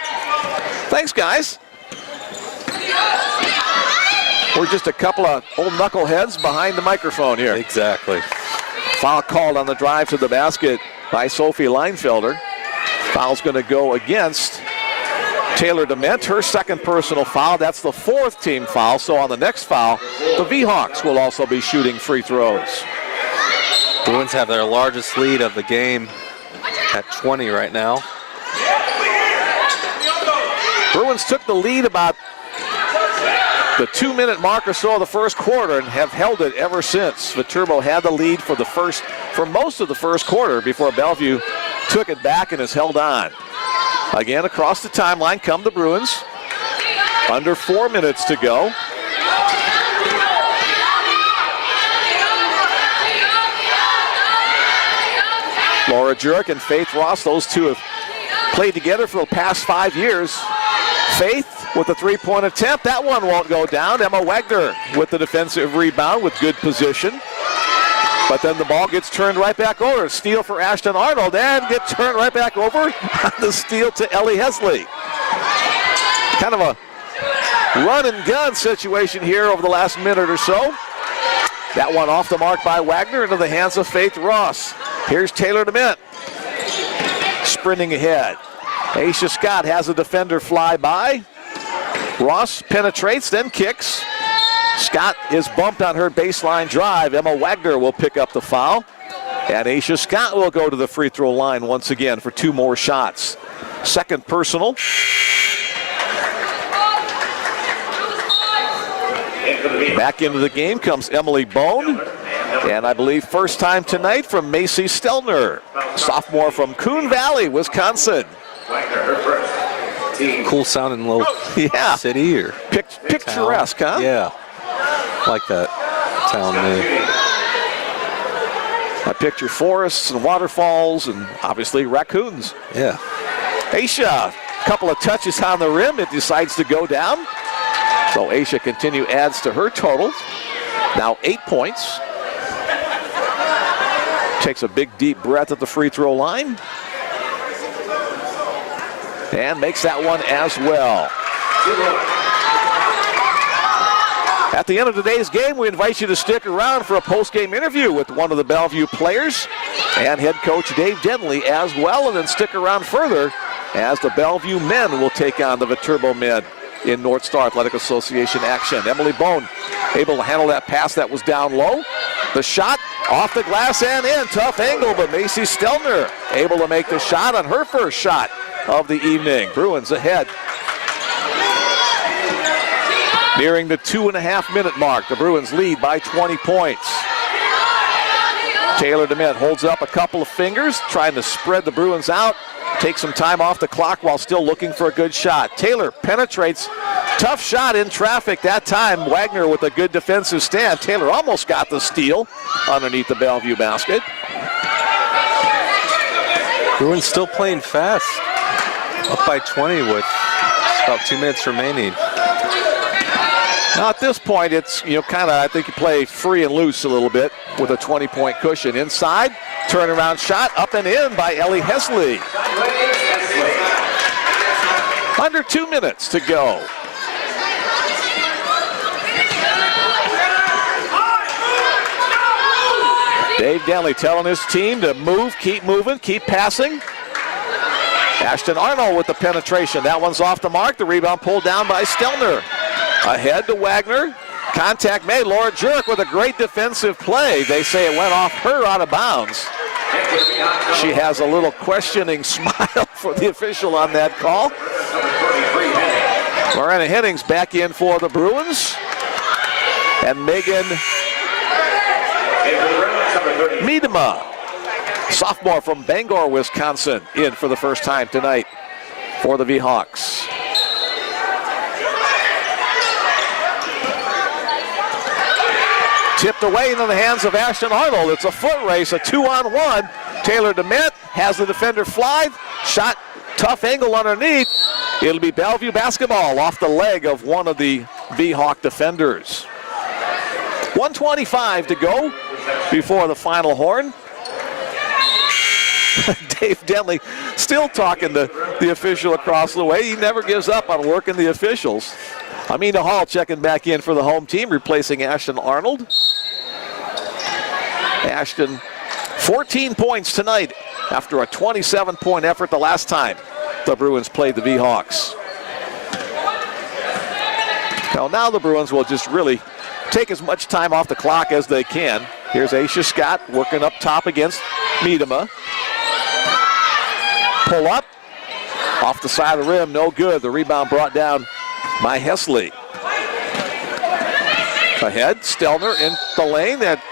Thanks, guys. We're just a couple of old knuckleheads behind the microphone here. Exactly. Foul called on the drive to the basket by Sophie Leinfelder. Foul's going to go against Taylor DeMent, her second personal foul. That's the fourth team foul. So on the next foul, the V-Hawks will also be shooting free throws. Bruins have their largest lead of the game at 20 right now. Bruins took the lead about the 2-minute mark or so of the first quarter and have held it ever since. Viterbo had the lead for most of the first quarter before Bellevue took it back and has held on. Again, across the timeline come the Bruins. Under 4 minutes to go. Laura Jurek and Faith Ross, those two have played together for the past 5 years. Faith with the three-point attempt. That one won't go down. Emma Wagner with the defensive rebound with good position. But then the ball gets turned right back over. Steal for Ashton Arnold and gets turned right back over on the steal to Ellie Hesley. Kind of a run and gun situation here over the last minute or so. That one off the mark by Wagner into the hands of Faith Ross. Here's Taylor DeMint sprinting ahead. Aisha Scott has a defender fly by. Ross penetrates, then kicks. Scott is bumped on her baseline drive. Emma Wagner will pick up the foul. And Aisha Scott will go to the free throw line once again for 2 more shots. Second personal. Back into the game comes Emily Bone. And I believe first time tonight from Macy Stelner, sophomore from Coon Valley, Wisconsin. Cool sounding little city or picturesque, huh? Yeah, like that town name. I picture forests and waterfalls and obviously raccoons. Yeah. Aisha, a couple of touches on the rim, it decides to go down. So Aisha adds to her total. Now 8 points. Takes a big deep breath at the free throw line. And makes that one as well. At the end of today's game, we invite you to stick around for a post-game interview with one of the Bellevue players and head coach Dave Denley as well, and then stick around further as the Bellevue men will take on the Viterbo men in North Star Athletic Association action. Emily Bone able to handle that pass that was down low. The shot off the glass and in. Tough angle, but Macy Stelner able to make the shot on her first shot of the evening. Bruins ahead. Nearing the 2.5-minute mark, the Bruins lead by 20 points. Taylor DeMint holds up a couple of fingers, trying to spread the Bruins out, take some time off the clock while still looking for a good shot. Taylor penetrates, tough shot in traffic that time. Wagner with a good defensive stand. Taylor almost got the steal underneath the Bellevue basket. Bruins still playing fast. Up by 20 with about 2 minutes remaining. Now at this point, it's, I think you play free and loose a little bit with a 20-point cushion. Inside, turnaround shot, up and in by Ellie Hesley. Under 2 minutes to go. Dave Denley telling his team to move, keep moving, keep passing. Ashton Arnold with the penetration. That one's off the mark. The rebound pulled down by Stelner. Ahead to Wagner. Contact made. Laura Jurek with a great defensive play. They say it went off her out of bounds. She has a little questioning smile for the official on that call. Lorena Hennings back in for the Bruins. And Megan Miedema, sophomore from Bangor, Wisconsin, in for the first time tonight for the V-Hawks. Tipped away into the hands of Ashton Arnold. It's a foot race, a 2-on-1. Taylor DeMint has the defender fly. Shot, tough angle underneath. It'll be Bellevue basketball off the leg of one of the V-Hawk defenders. 1:25 to go before the final horn. Dave Denley still talking to the official across the way. He never gives up on working the officials. Amina Hall checking back in for the home team, replacing Ashton Arnold. Ashton, 14 points tonight after a 27-point effort the last time the Bruins played the V-Hawks. Now the Bruins will just really take as much time off the clock as they can. Here's Aisha Scott working up top against Miedema. Pull up, Off the side of the rim, no good. The rebound brought down by Hesley. Ahead, Stelner in the lane. That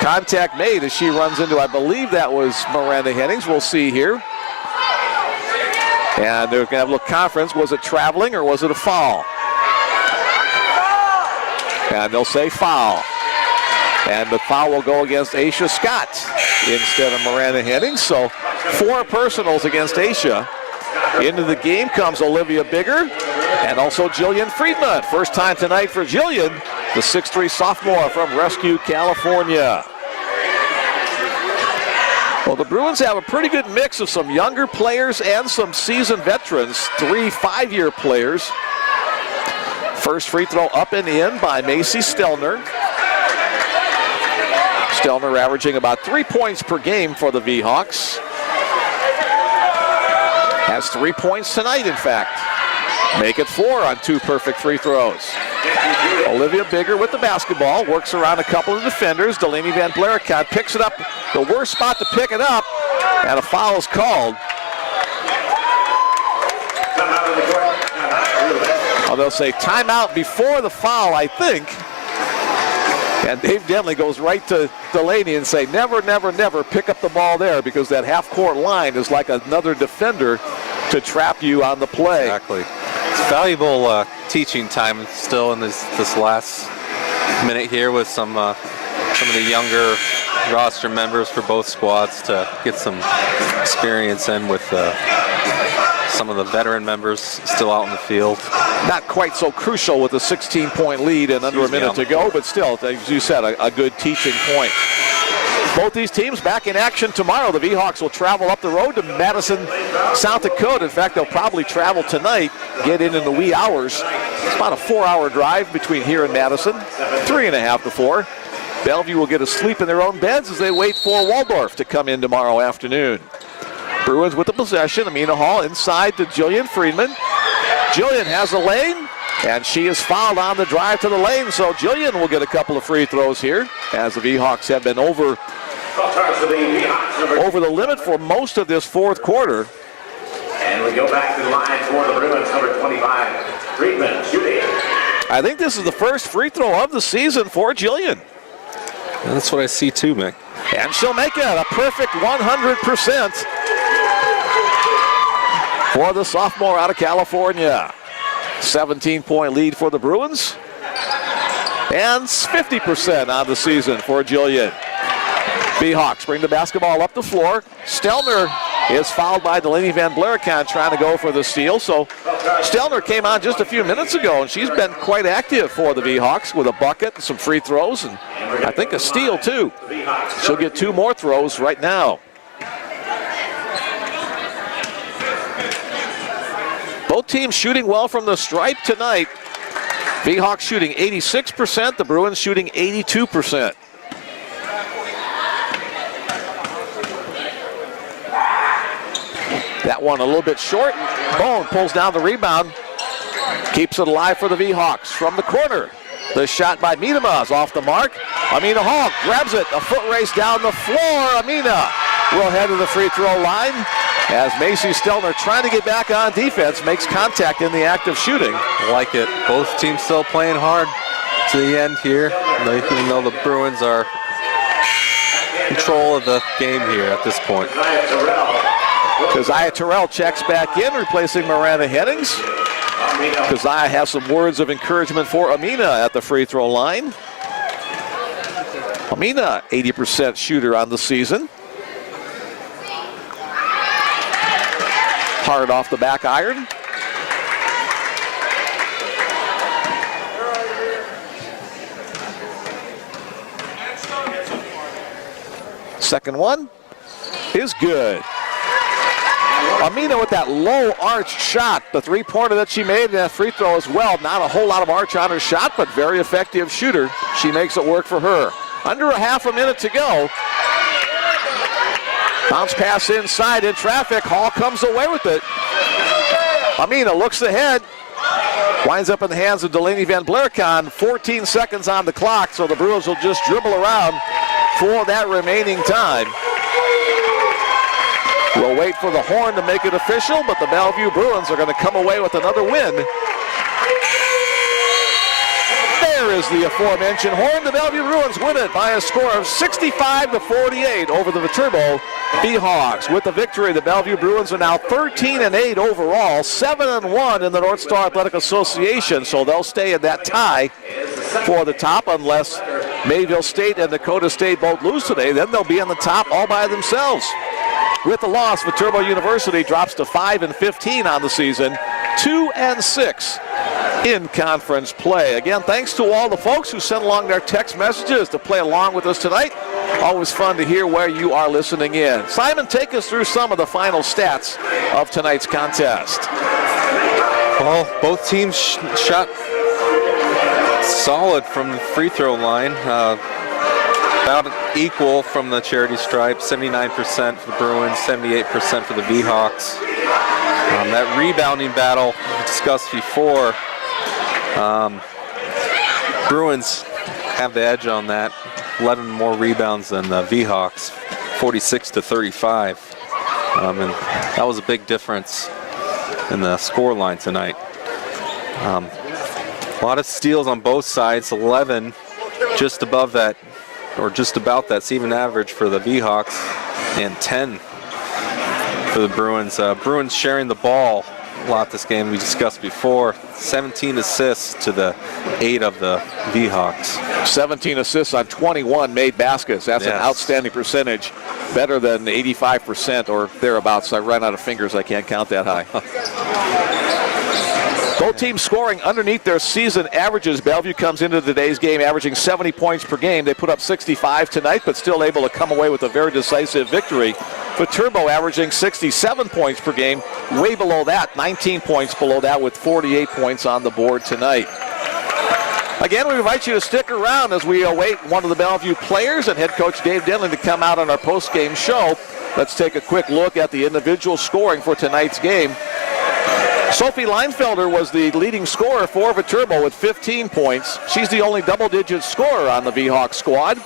contact made as she runs into, I believe that was Miranda Hennings. We'll see here. And they're going to have a little conference. Was it traveling or was it a foul? And they'll say foul. And the foul will go against Aisha Scott instead of Miranda Hennings. So 4 personals against Aisha. Into the game comes Olivia Bigger and also Jillian Friedman. First time tonight for Jillian, the 6'3" sophomore from Rescue, California. Well, the Bruins have a pretty good mix of some younger players and some seasoned veterans, 3 5-year players. First free throw up and in by Macy Stelner. Stelner averaging about 3 points per game for the V-Hawks. Has 3 points tonight, in fact. Make it 4 on 2 perfect free throws. Olivia Bigger with the basketball, works around a couple of defenders. Delaney Van Blericott picks it up, the worst spot to pick it up, and a foul is called. Oh, they'll say timeout before the foul, I think. And Dave Denley goes right to Delaney and say, never, never, never pick up the ball there, because that half-court line is like another defender to trap you on the play. Exactly. It's valuable teaching time still in this last minute here with some of the younger roster members for both squads to get some experience in with some of the veteran members still out in the field. Not quite so crucial with a 16-point lead and under a minute to go, but still, as you said, a good teaching point. Both these teams back in action tomorrow. The V-Hawks will travel up the road to Madison, South Dakota. In fact, they'll probably travel tonight, get in the wee hours. It's about a 4-hour drive between here and Madison, 3.5 to 4. Bellevue will get a sleep in their own beds as they wait for Waldorf to come in tomorrow afternoon. Bruins with the possession. Amina Hall inside to Jillian Friedman. Jillian has a lane, and she is fouled on the drive to the lane, so Jillian will get a couple of free throws here, as the V-Hawks have been over the limit for most of this fourth quarter. And we go back to the line for the Bruins, number 25, Friedman shooting. I think this is the first free throw of the season for Jillian. And that's what I see too, Mick. And she'll make it a perfect 100% for the sophomore out of California. 17-point lead for the Bruins. And 50% on the season for Jillian. V-Hawks bring the basketball up the floor. Stelner is fouled by Delaney Van Blericott trying to go for the steal. So Stelner came on just a few minutes ago, and she's been quite active for the V-Hawks with a bucket and some free throws, and I think a steal too. She'll get 2 more throws right now. Both teams shooting well from the stripe tonight. V-Hawks shooting 86%, the Bruins shooting 82%. That one a little bit short. Bone pulls down the rebound. Keeps it alive for the V-Hawks from the corner. The shot by Miedema is off the mark. Amina Hall grabs it. A foot race down the floor. Amina will head to the free throw line as Macy Stelner, trying to get back on defense, makes contact in the act of shooting. I like it. Both teams still playing hard to the end here. Even though the Bruins are in control of the game here at this point. Keziah Terrell checks back in, replacing Miranda Hennings. Keziah has some words of encouragement for Amina at the free throw line. Amina, 80% shooter on the season. Hard off the back iron. Second one is good. Amina with that low arch shot, the 3-pointer that she made and that free throw as well. Not a whole lot of arch on her shot, but very effective shooter. She makes it work for her. Under a half a minute to go. Bounce pass inside in traffic. Hall comes away with it. Amina looks ahead. Winds up in the hands of Delaney Van Blericott. 14 seconds on the clock, so the Bruins will just dribble around for that remaining time. We'll wait for the horn to make it official, but the Bellevue Bruins are going to come away with another win. There is the aforementioned horn. The Bellevue Bruins win it by a score of 65-48 over the Viterbo Hawks. With the victory, the Bellevue Bruins are now 13-8 overall, 7-1 in the North Star Athletic Association, so they'll stay in that tie for the top unless Mayville State and Dakota State both lose today. Then they'll be in the top all by themselves. With the loss, Viterbo University drops to 5-15 on the season, 2-6 in conference play. Again, thanks to all the folks who sent along their text messages to play along with us tonight. Always fun to hear where you are listening in. Simon, take us through some of the final stats of tonight's contest. Well, both teams shot solid from the free throw line. About equal from the charity stripe, 79% for the Bruins, 78% for the V-Hawks. That rebounding battle we discussed before, Bruins have the edge on that. 11 more rebounds than the V-Hawks, 46-35. And that was a big difference in the score line tonight. A lot of steals on both sides, 11 just above that, or just about that's even average for the V-Hawks, and 10 for the Bruins. Bruins sharing the ball a lot this game, we discussed before. 17 assists to the 8 of the V-Hawks. 17 assists on 21 made baskets. That's an outstanding percentage, better than 85% or thereabouts. I ran out of fingers, I can't count that high. Both teams scoring underneath their season averages. Bellevue comes into today's game averaging 70 points per game. They put up 65 tonight, but still able to come away with a very decisive victory. Viterbo averaging 67 points per game, way below that, 19 points below that with 48 points on the board tonight. Again, we invite you to stick around as we await one of the Bellevue players and head coach Dave Denley to come out on our post-game show. Let's take a quick look at the individual scoring for tonight's game. Sophie Leinfelder was the leading scorer for Viterbo with 15 points. She's the only double-digit scorer on the V-Hawk squad.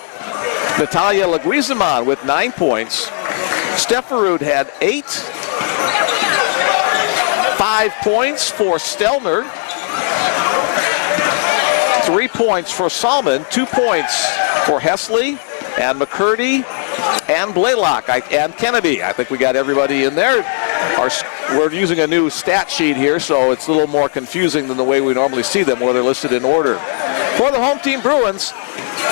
Natalia Leguizamon with 9 points. Stefferud had 8. 5 points for Stelner. 3 points for Salmon. 2 points for Hesley and McCurdy and Blaylock and Kennedy. I think we got everybody in there. We're using a new stat sheet here, so it's a little more confusing than the way we normally see them, where they're listed in order. For the home team Bruins,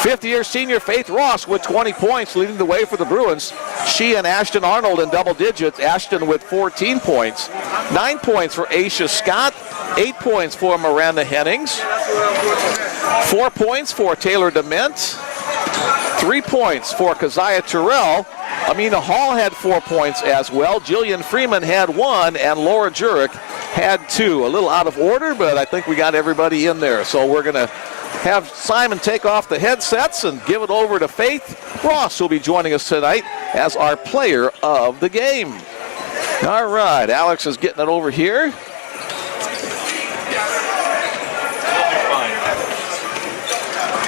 fifth-year senior Faith Ross with 20 points, leading the way for the Bruins. She and Ashton Arnold in double digits. Ashton with 14 points. 9 points for Aisha Scott. 8 points for Miranda Hennings. 4 points for Taylor Dement. 3 points for Keziah Terrell. Amina Hall had 4 points as well. Jillian Freeman had 1, and Laura Jurek had 2. A little out of order, but I think we got everybody in there. So we're going to have Simon take off the headsets and give it over to Faith Ross, who'll be joining us tonight as our player of the game. All right, Alex is getting it over here.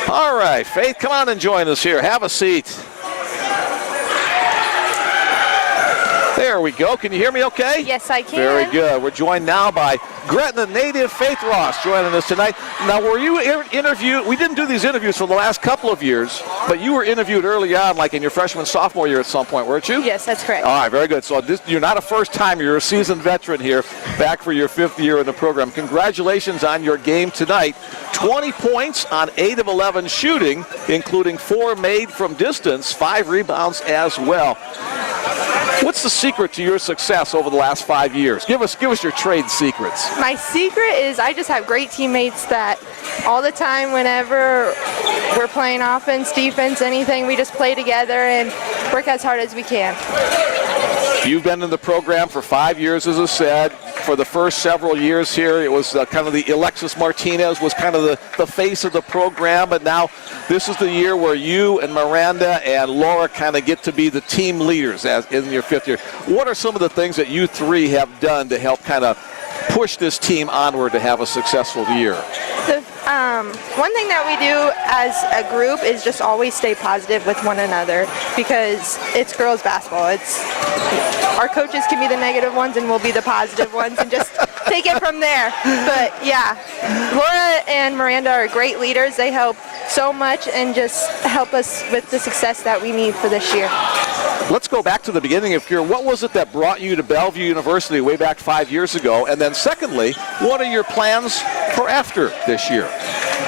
All right, Faith, come on and join us here. Have a seat. There we go. Can you hear me okay? Yes, I can. Very good. We're joined now by Gretna native Faith Ross joining us tonight. Now, were you interviewed? We didn't do these interviews for the last couple of years, but you were interviewed early on, like in your freshman, sophomore year at some point, weren't you? Yes, that's correct. All right, very good. So you're not a first time. You're a seasoned veteran here, back for your 5th year in the program. Congratulations on your game tonight. 20 points on 8 of 11 shooting, including 4 made from distance, 5 rebounds as well. What's the secret to your success over the last 5 years? Give us your trade secrets. My secret is I just have great teammates that all the time, whenever we're playing offense, defense, anything, we just play together and work as hard as we can. You've been in the program for 5 years, as I said. For the first several years here, it was kind of the Alexis Martinez was kind of the face of the program, but now this is the year where you and Miranda and Laura kind of get to be the team leaders as in your 5th year. What are some of the things that you three have done to help kind of push this team onward to have a successful year? One thing that we do as a group is just always stay positive with one another because it's girls basketball. Our coaches can be the negative ones and we'll be the positive ones and just take it from there. But yeah, Laura and Miranda are great leaders. They help so much and just help us with the success that we need for this year. Let's go back to the beginning of your, what was it that brought you to Bellevue University way back 5 years ago? And then secondly, what are your plans for after this year?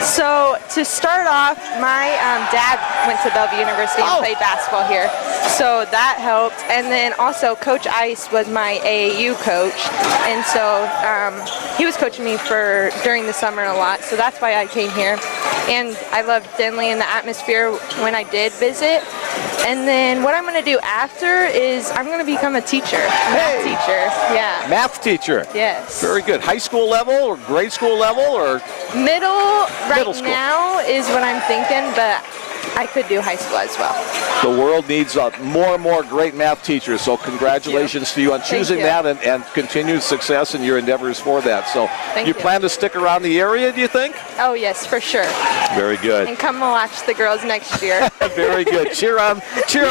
So to start off, my dad went to Bellevue University and played basketball here. So that helped. And then also Coach Ice was my AAU coach. And so he was coaching me during the summer a lot. So that's why I came here. And I loved Denley and the atmosphere when I did visit. And then what I'm going to do after is I'm going to become a teacher, math teacher. Yeah. Math teacher. Yes. Very good. High school level or grade school level or? Middle Middle school. Now is what I'm thinking, but I could do high school as well. The world needs more and more great math teachers, so congratulations to you on choosing that and continued success in your endeavors for that. So you plan to stick around the area, do you think? Oh, yes, for sure. Very good. And come watch the girls next year. Very good. Cheer them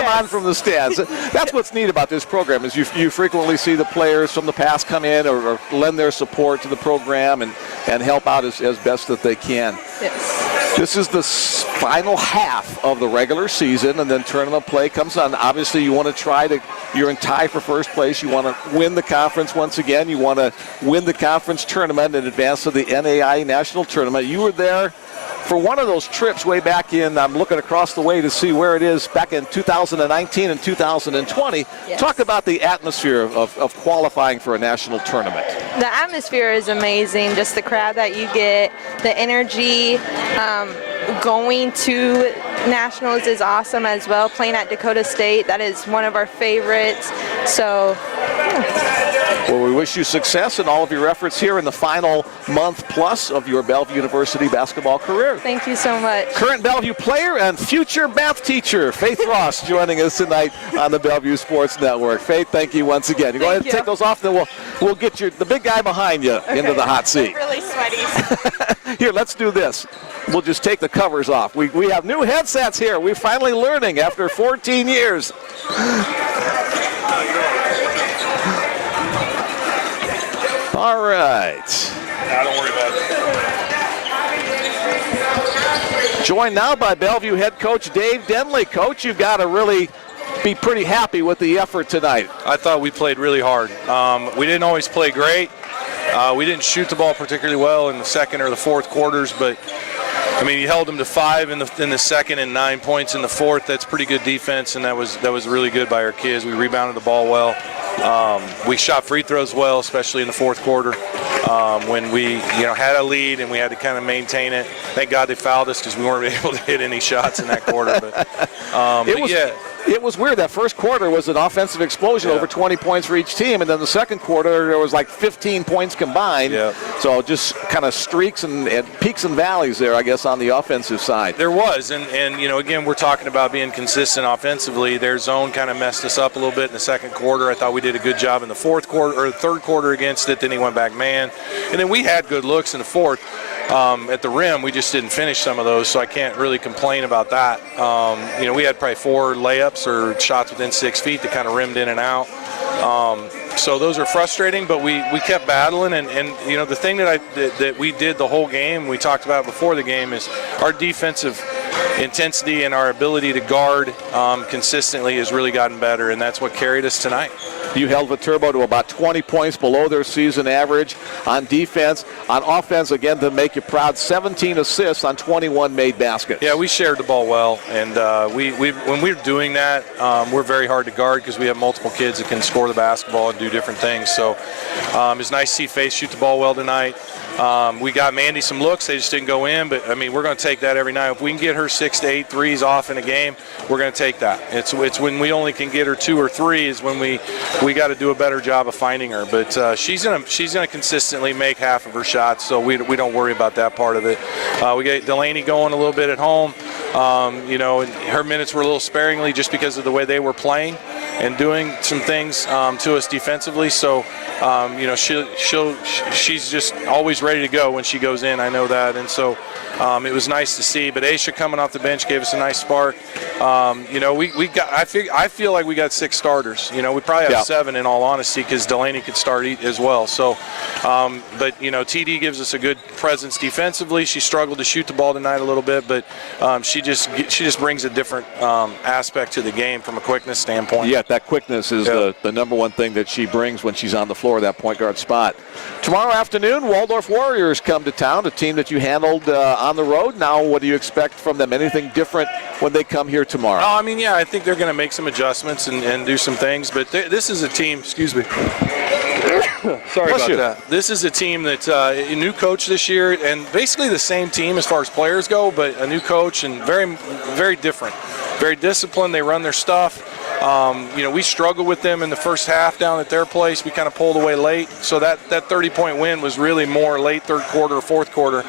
on from the stands. That's what's neat about this program is you frequently see the players from the past come in or lend their support to the program and help out as best that they can. Yes. This is the final half of the regular season, and then tournament play comes on. Obviously, you want to you're in tie for first place. You want to win the conference once again. You want to win the conference tournament and advance to the NAIA National Tournament. You were there for one of those trips way back in, I'm looking across the way to see where it is, back in 2019 and 2020. Yes. Talk about the atmosphere of qualifying for a national tournament. The atmosphere is amazing, just the crowd that you get, the energy. Going to nationals is awesome as well. Playing at Dakota State, that is one of our favorites. So, Well, we wish you success in all of your efforts here in the final month plus of your Bellevue University basketball career. Thank you so much. Current Bellevue player and future math teacher, Faith Ross, joining us tonight on the Bellevue Sports Network. Faith, thank you once again. You go ahead and take those off, then we'll get the big guy behind you into the hot seat. I'm really sweaty. Here, let's do this. We'll just take the covers off. We have new headsets here. We're finally learning after 14 years. All right. Don't worry about it. Joined now by Bellevue head coach Dave Denley. Coach, you've got to really be pretty happy with the effort tonight. I thought we played really hard. We didn't always play great. We didn't shoot the ball particularly well in the second or the fourth quarters, but I mean, you held them to 5 in the second and 9 points in the fourth. That's pretty good defense, and that was really good by our kids. We rebounded the ball well. We shot free throws well, especially in the fourth quarter when we had a lead and we had to kind of maintain it. Thank God they fouled us because we weren't able to hit any shots in that quarter. It was weird. That first quarter was an offensive explosion, over 20 points for each team, and then the second quarter there was like 15 points combined. Yeah. So just kind of streaks and peaks and valleys there, I guess, on the offensive side. There was, and again, we're talking about being consistent offensively. Their zone kind of messed us up a little bit in the second quarter. I thought we did a good job in the fourth quarter or the third quarter against it. Then he went back man, and then we had good looks in the fourth. At the rim, we just didn't finish some of those, so I can't really complain about that. We had probably 4 layups or shots within 6 feet that kind of rimmed in and out. So those are frustrating, but we kept battling. And the thing that we did the whole game, we talked about before the game, is our defensive intensity and our ability to guard consistently has really gotten better, and that's what carried us tonight. You held Viterbo to about 20 points below their season average on defense. On offense, again, to make you proud, 17 assists on 21 made baskets. Yeah, we shared the ball well, and when we're doing that, we're very hard to guard because we have multiple kids that can score the basketball and do different things. So it's nice to see Faith shoot the ball well tonight. We got Mandy some looks. They just didn't go in, but, I mean, we're going to take that every night. If we can get her 6 to 8 threes off in a game, we're going to take that. It's when we only can get her 2 or 3 is when we got to do a better job of finding her. But she's gonna consistently make half of her shots, so we don't worry about that part of it. We get Delaney going a little bit at home. And her minutes were a little sparingly just because of the way they were playing. and doing some things to us defensively. So, she's just always ready to go when she goes in. I know that, and so it was nice to see. But Aisha coming off the bench gave us a nice spark. We got. I feel like we got 6 starters. We probably have 7 in all honesty, because Delaney could start as well. So, but TD gives us a good presence defensively. She struggled to shoot the ball tonight a little bit, but she just brings a different aspect to the game from a quickness standpoint. Yeah, that quickness is the number one thing that she brings when she's on the floor, that point guard spot. Tomorrow afternoon, Waldorf Warriors come to town, a team that you handled on the road. Now, what do you expect from them? Anything different when they come here tomorrow? I think they're going to make some adjustments and do some things, but this is a team, excuse me. Sorry about that. This is a team that's a new coach this year, and basically the same team as far as players go, but a new coach, and very, very different. Very disciplined. They run their stuff. We struggled with them in the first half down at their place. We kind of pulled away late. So that 30-point win was really more late third quarter, fourth quarter.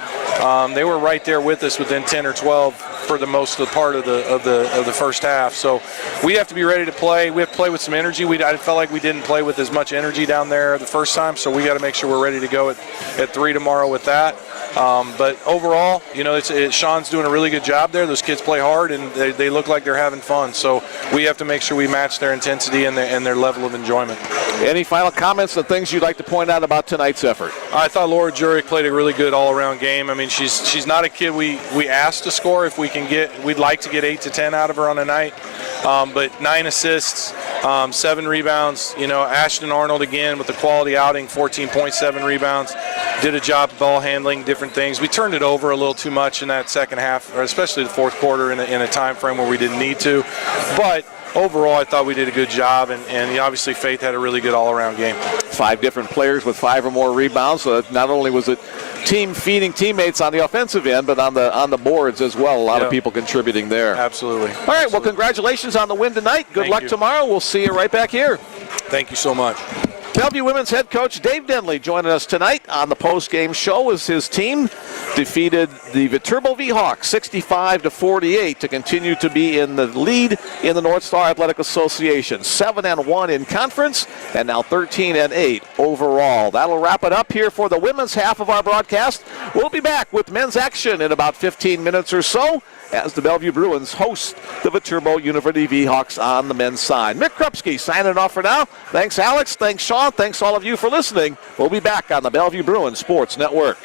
They were right there with us within 10 or 12 for the most of the part of the first half. So we have to be ready to play. We have to play with some energy. I felt like we didn't play with as much energy down there the first time, so we got to make sure we're ready to go at 3 tomorrow with that. But overall, Sean's doing a really good job there. Those kids play hard, and they look like they're having fun. So we have to make sure we match their intensity and their level of enjoyment. Any final comments and things you'd like to point out about tonight's effort? I thought Laura Jurek played a really good all-around game. I mean, she's not a kid we asked to score. If we'd like to get 8 to 10 out of her on a night. But 9 assists, 7 rebounds. Ashton Arnold again with the quality outing, 14.7 rebounds. Did a job ball handling, different things. We turned it over a little too much in that second half, or especially the fourth quarter in a time frame where we didn't need to. But overall, I thought we did a good job, and obviously Faith had a really good all-around game. 5 different players with 5 or more rebounds. So not only was it team feeding teammates on the offensive end, but on the boards as well. A lot of people contributing there. Absolutely. All right, well, congratulations on the win tonight. Good luck tomorrow. We'll see you right back here. Thank you so much. Bellevue women's head coach Dave Denley joining us tonight on the post-game show as his team defeated the Viterbo Hawks 65-48 to continue to be in the lead in the North Star Athletic Association. 7-1 in conference and now 13-8 overall. That'll wrap it up here for the women's half of our broadcast. We'll be back with men's action in about 15 minutes or so as the Bellevue Bruins host the Viterbo University Hawks on the men's side. Mick Krupski signing off for now. Thanks, Alex. Thanks, Sean. Thanks, all of you, for listening. We'll be back on the Bellevue Bruins Sports Network.